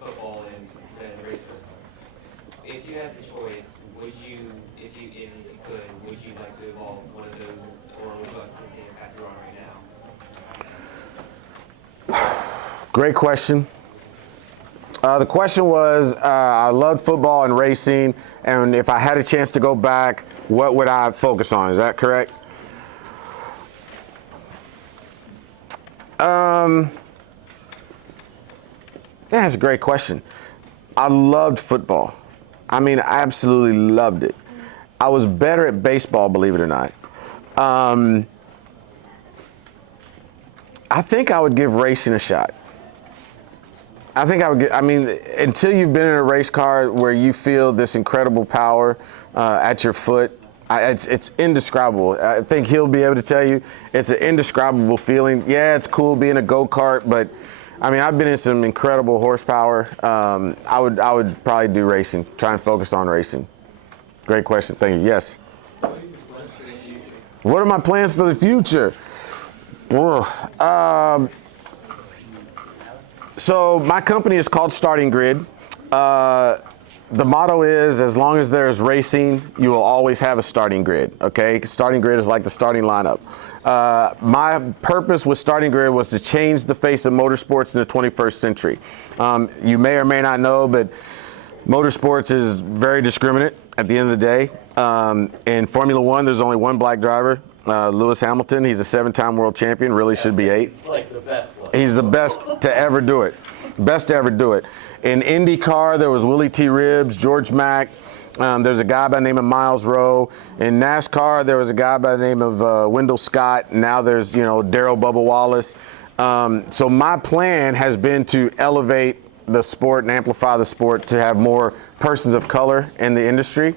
football and race course times. If you had the choice, would you, if you could, would you like to evolve one of those, or would you like to continue the path you're on right now? Great question. The question was, I loved football and racing, and if I had a chance to go back, what would I focus on? Is that correct? Yeah, that's a great question. I loved football. I mean, I absolutely loved it. I was better at baseball, believe it or not. I think I would give racing a shot. I think until you've been in a race car where you feel this incredible power at your foot, it's indescribable. I think he'll be able to tell you it's an indescribable feeling. Yeah, it's cool being a go-kart, but I mean, I've been in some incredible horsepower. I would probably do racing, try and focus on racing. Great question, thank you. Yes? What are my plans for the future? So my company is called Starting Grid. The motto is, as long as there's racing, you will always have a starting grid, okay? Starting Grid is like the starting lineup. My purpose with Starting Grid was to change the face of motorsports in the 21st century. You may or may not know, but motorsports is very discriminate at the end of the day. In Formula One, there's only one black driver, Lewis Hamilton. He's a 7-time world champion, really should be 8. Like the best. He's the best to ever do it. Best to ever do it. In IndyCar, there was Willie T. Ribbs, George Mack. There's a guy by the name of Miles Rowe. In NASCAR, there was a guy by the name of Wendell Scott. Now there's, Darrell Bubba Wallace. So my plan has been to elevate the sport and amplify the sport to have more persons of color in the industry.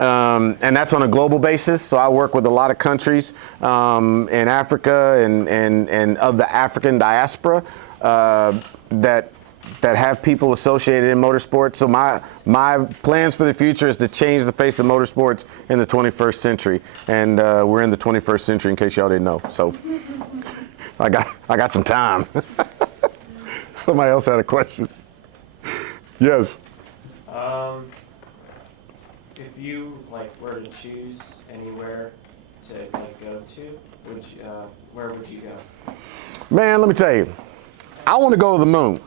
And that's on a global basis. So I work with a lot of countries in Africa and of the African diaspora that have people associated in motorsports. So my plans for the future is to change the face of motorsports in the 21st century. And we're in the 21st century, in case y'all didn't know. So I got some time. Somebody else had a question. Yes. If you were to choose anywhere to go to, where would you go? Man, let me tell you, I want to go to the moon.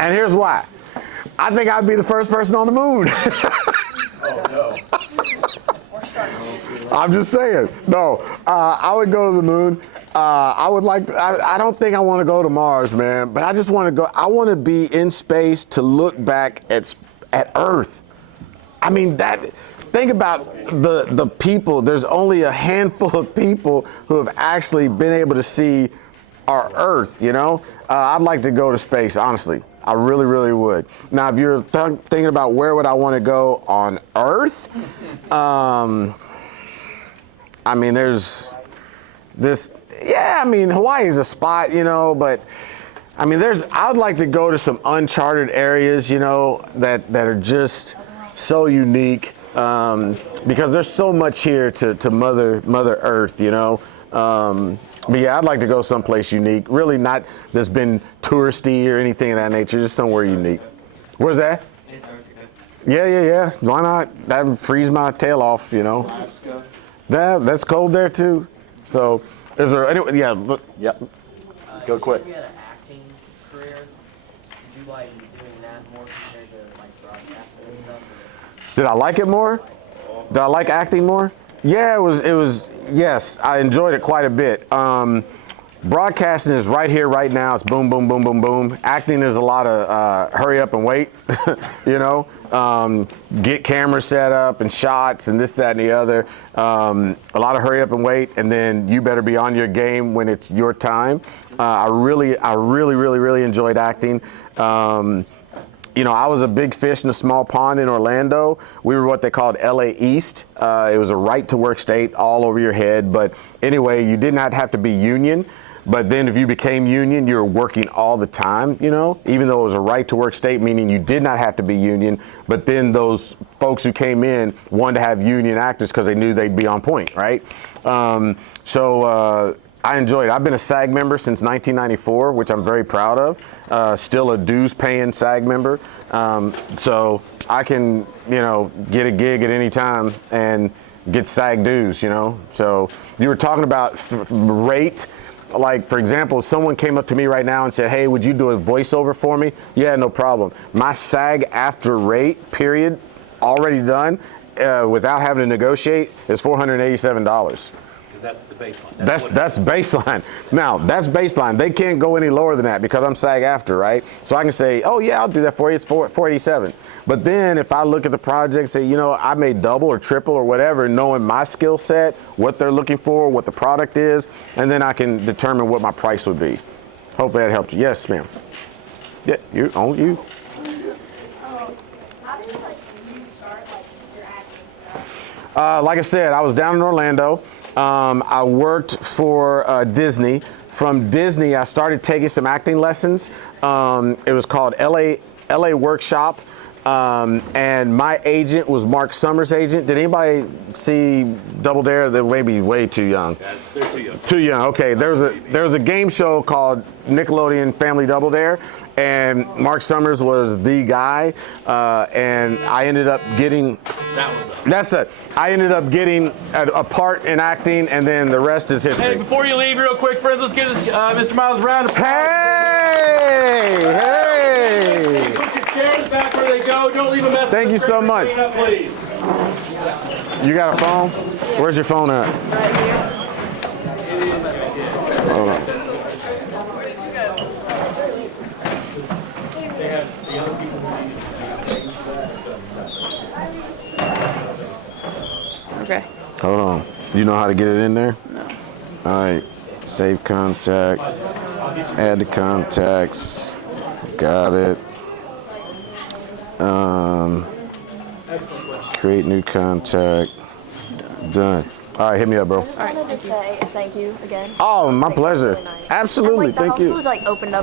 And here's why. I think I'd be the first person on the moon. Oh, no. I'm just saying. No, I would go to the moon. I would like to, I don't think I want to go to Mars, man, but I just want to go. I want to be in space to look back at Earth. I mean, think about the people. There's only a handful of people who have actually been able to see our Earth, I'd like to go to space, honestly. I really, really would. Now, if you're thinking about where would I want to go on Earth, I mean, there's this, yeah, I mean, Hawaii is a spot, you know, but I mean, I'd like to go to some uncharted areas, you know, that are just so unique, because there's so much here to Mother Earth, you know. But yeah, I'd like to go someplace unique, really not that's been touristy or anything of that nature, just somewhere unique. Where's that? Yeah. Why not? That would freeze my tail off, you know. Alaska. That's cold there too. So, is there anyway? Yeah. Look. Yep. Go quick. You had an acting career. Did you like doing that more compared to like broadcasting and stuff? Did I like it more? Did I like acting more? Yeah, it was, yes, I enjoyed it quite a bit. Broadcasting is right here, right now. It's boom, boom, boom, boom, boom. Acting is a lot of hurry up and wait, you know, get camera set up and shots and this, that, and the other. A lot of hurry up and wait, and then you better be on your game when it's your time. I really enjoyed acting. You know, I was a big fish in a small pond in Orlando. We were what they called LA East. It was a right to work state all over your head. But anyway, you did not have to be union. But then if you became union, you were working all the time, you know, even though it was a right to work state, meaning you did not have to be union. But then those folks who came in wanted to have union actors because they knew they'd be on point, right? I enjoyed it. I've been a SAG member since 1994, which I'm very proud of. Still a dues paying SAG member. So I can, you know, get a gig at any time and get SAG dues, you know. So you were talking about rate. Like, for example, if someone came up to me right now and said, hey, would you do a voiceover for me? Yeah, no problem. My SAG after rate, period, already done, without having to negotiate, is $487. That's the baseline. That's baseline. Now, that's baseline. They can't go any lower than that because I'm SAG after, right? So I can say, oh yeah, I'll do that for you. It's $487. But then if I look at the project and say, you know, I may double or triple or whatever, knowing my skill set, what they're looking for, what the product is, and then I can determine what my price would be. Hopefully that helped you. Yes, ma'am. Yeah, you. How did you start your acting stuff? Like I said, I was down in Orlando. I worked for Disney. From Disney, I started taking some acting lessons. It was called LA Workshop. And my agent was Mark Summers' agent. Did anybody see Double Dare? They may be way too young. They're too young. Too young. Okay. There was a game show called Nickelodeon Family Double Dare, and Mark Summers was the guy. And I ended up getting. That was us. That's it. I ended up getting a part in acting, and then the rest is history. Hey, before you leave, real quick, friends, let's give this, Mr. Miles a round of applause. Hey! Put your chairs back where they go. Don't leave a mess. Thank you so much. Clean up, please. You got a phone? Where's your phone at? Hold on. Okay. Hold on. You know how to get it in there? No. All right. Save contact. Add the contacts. Got it. Create new contact. Done. All right, hit me up, bro. I wanted to say thank you again. Oh, my pleasure. Really nice. Absolutely. And, Thank the you. house was opened up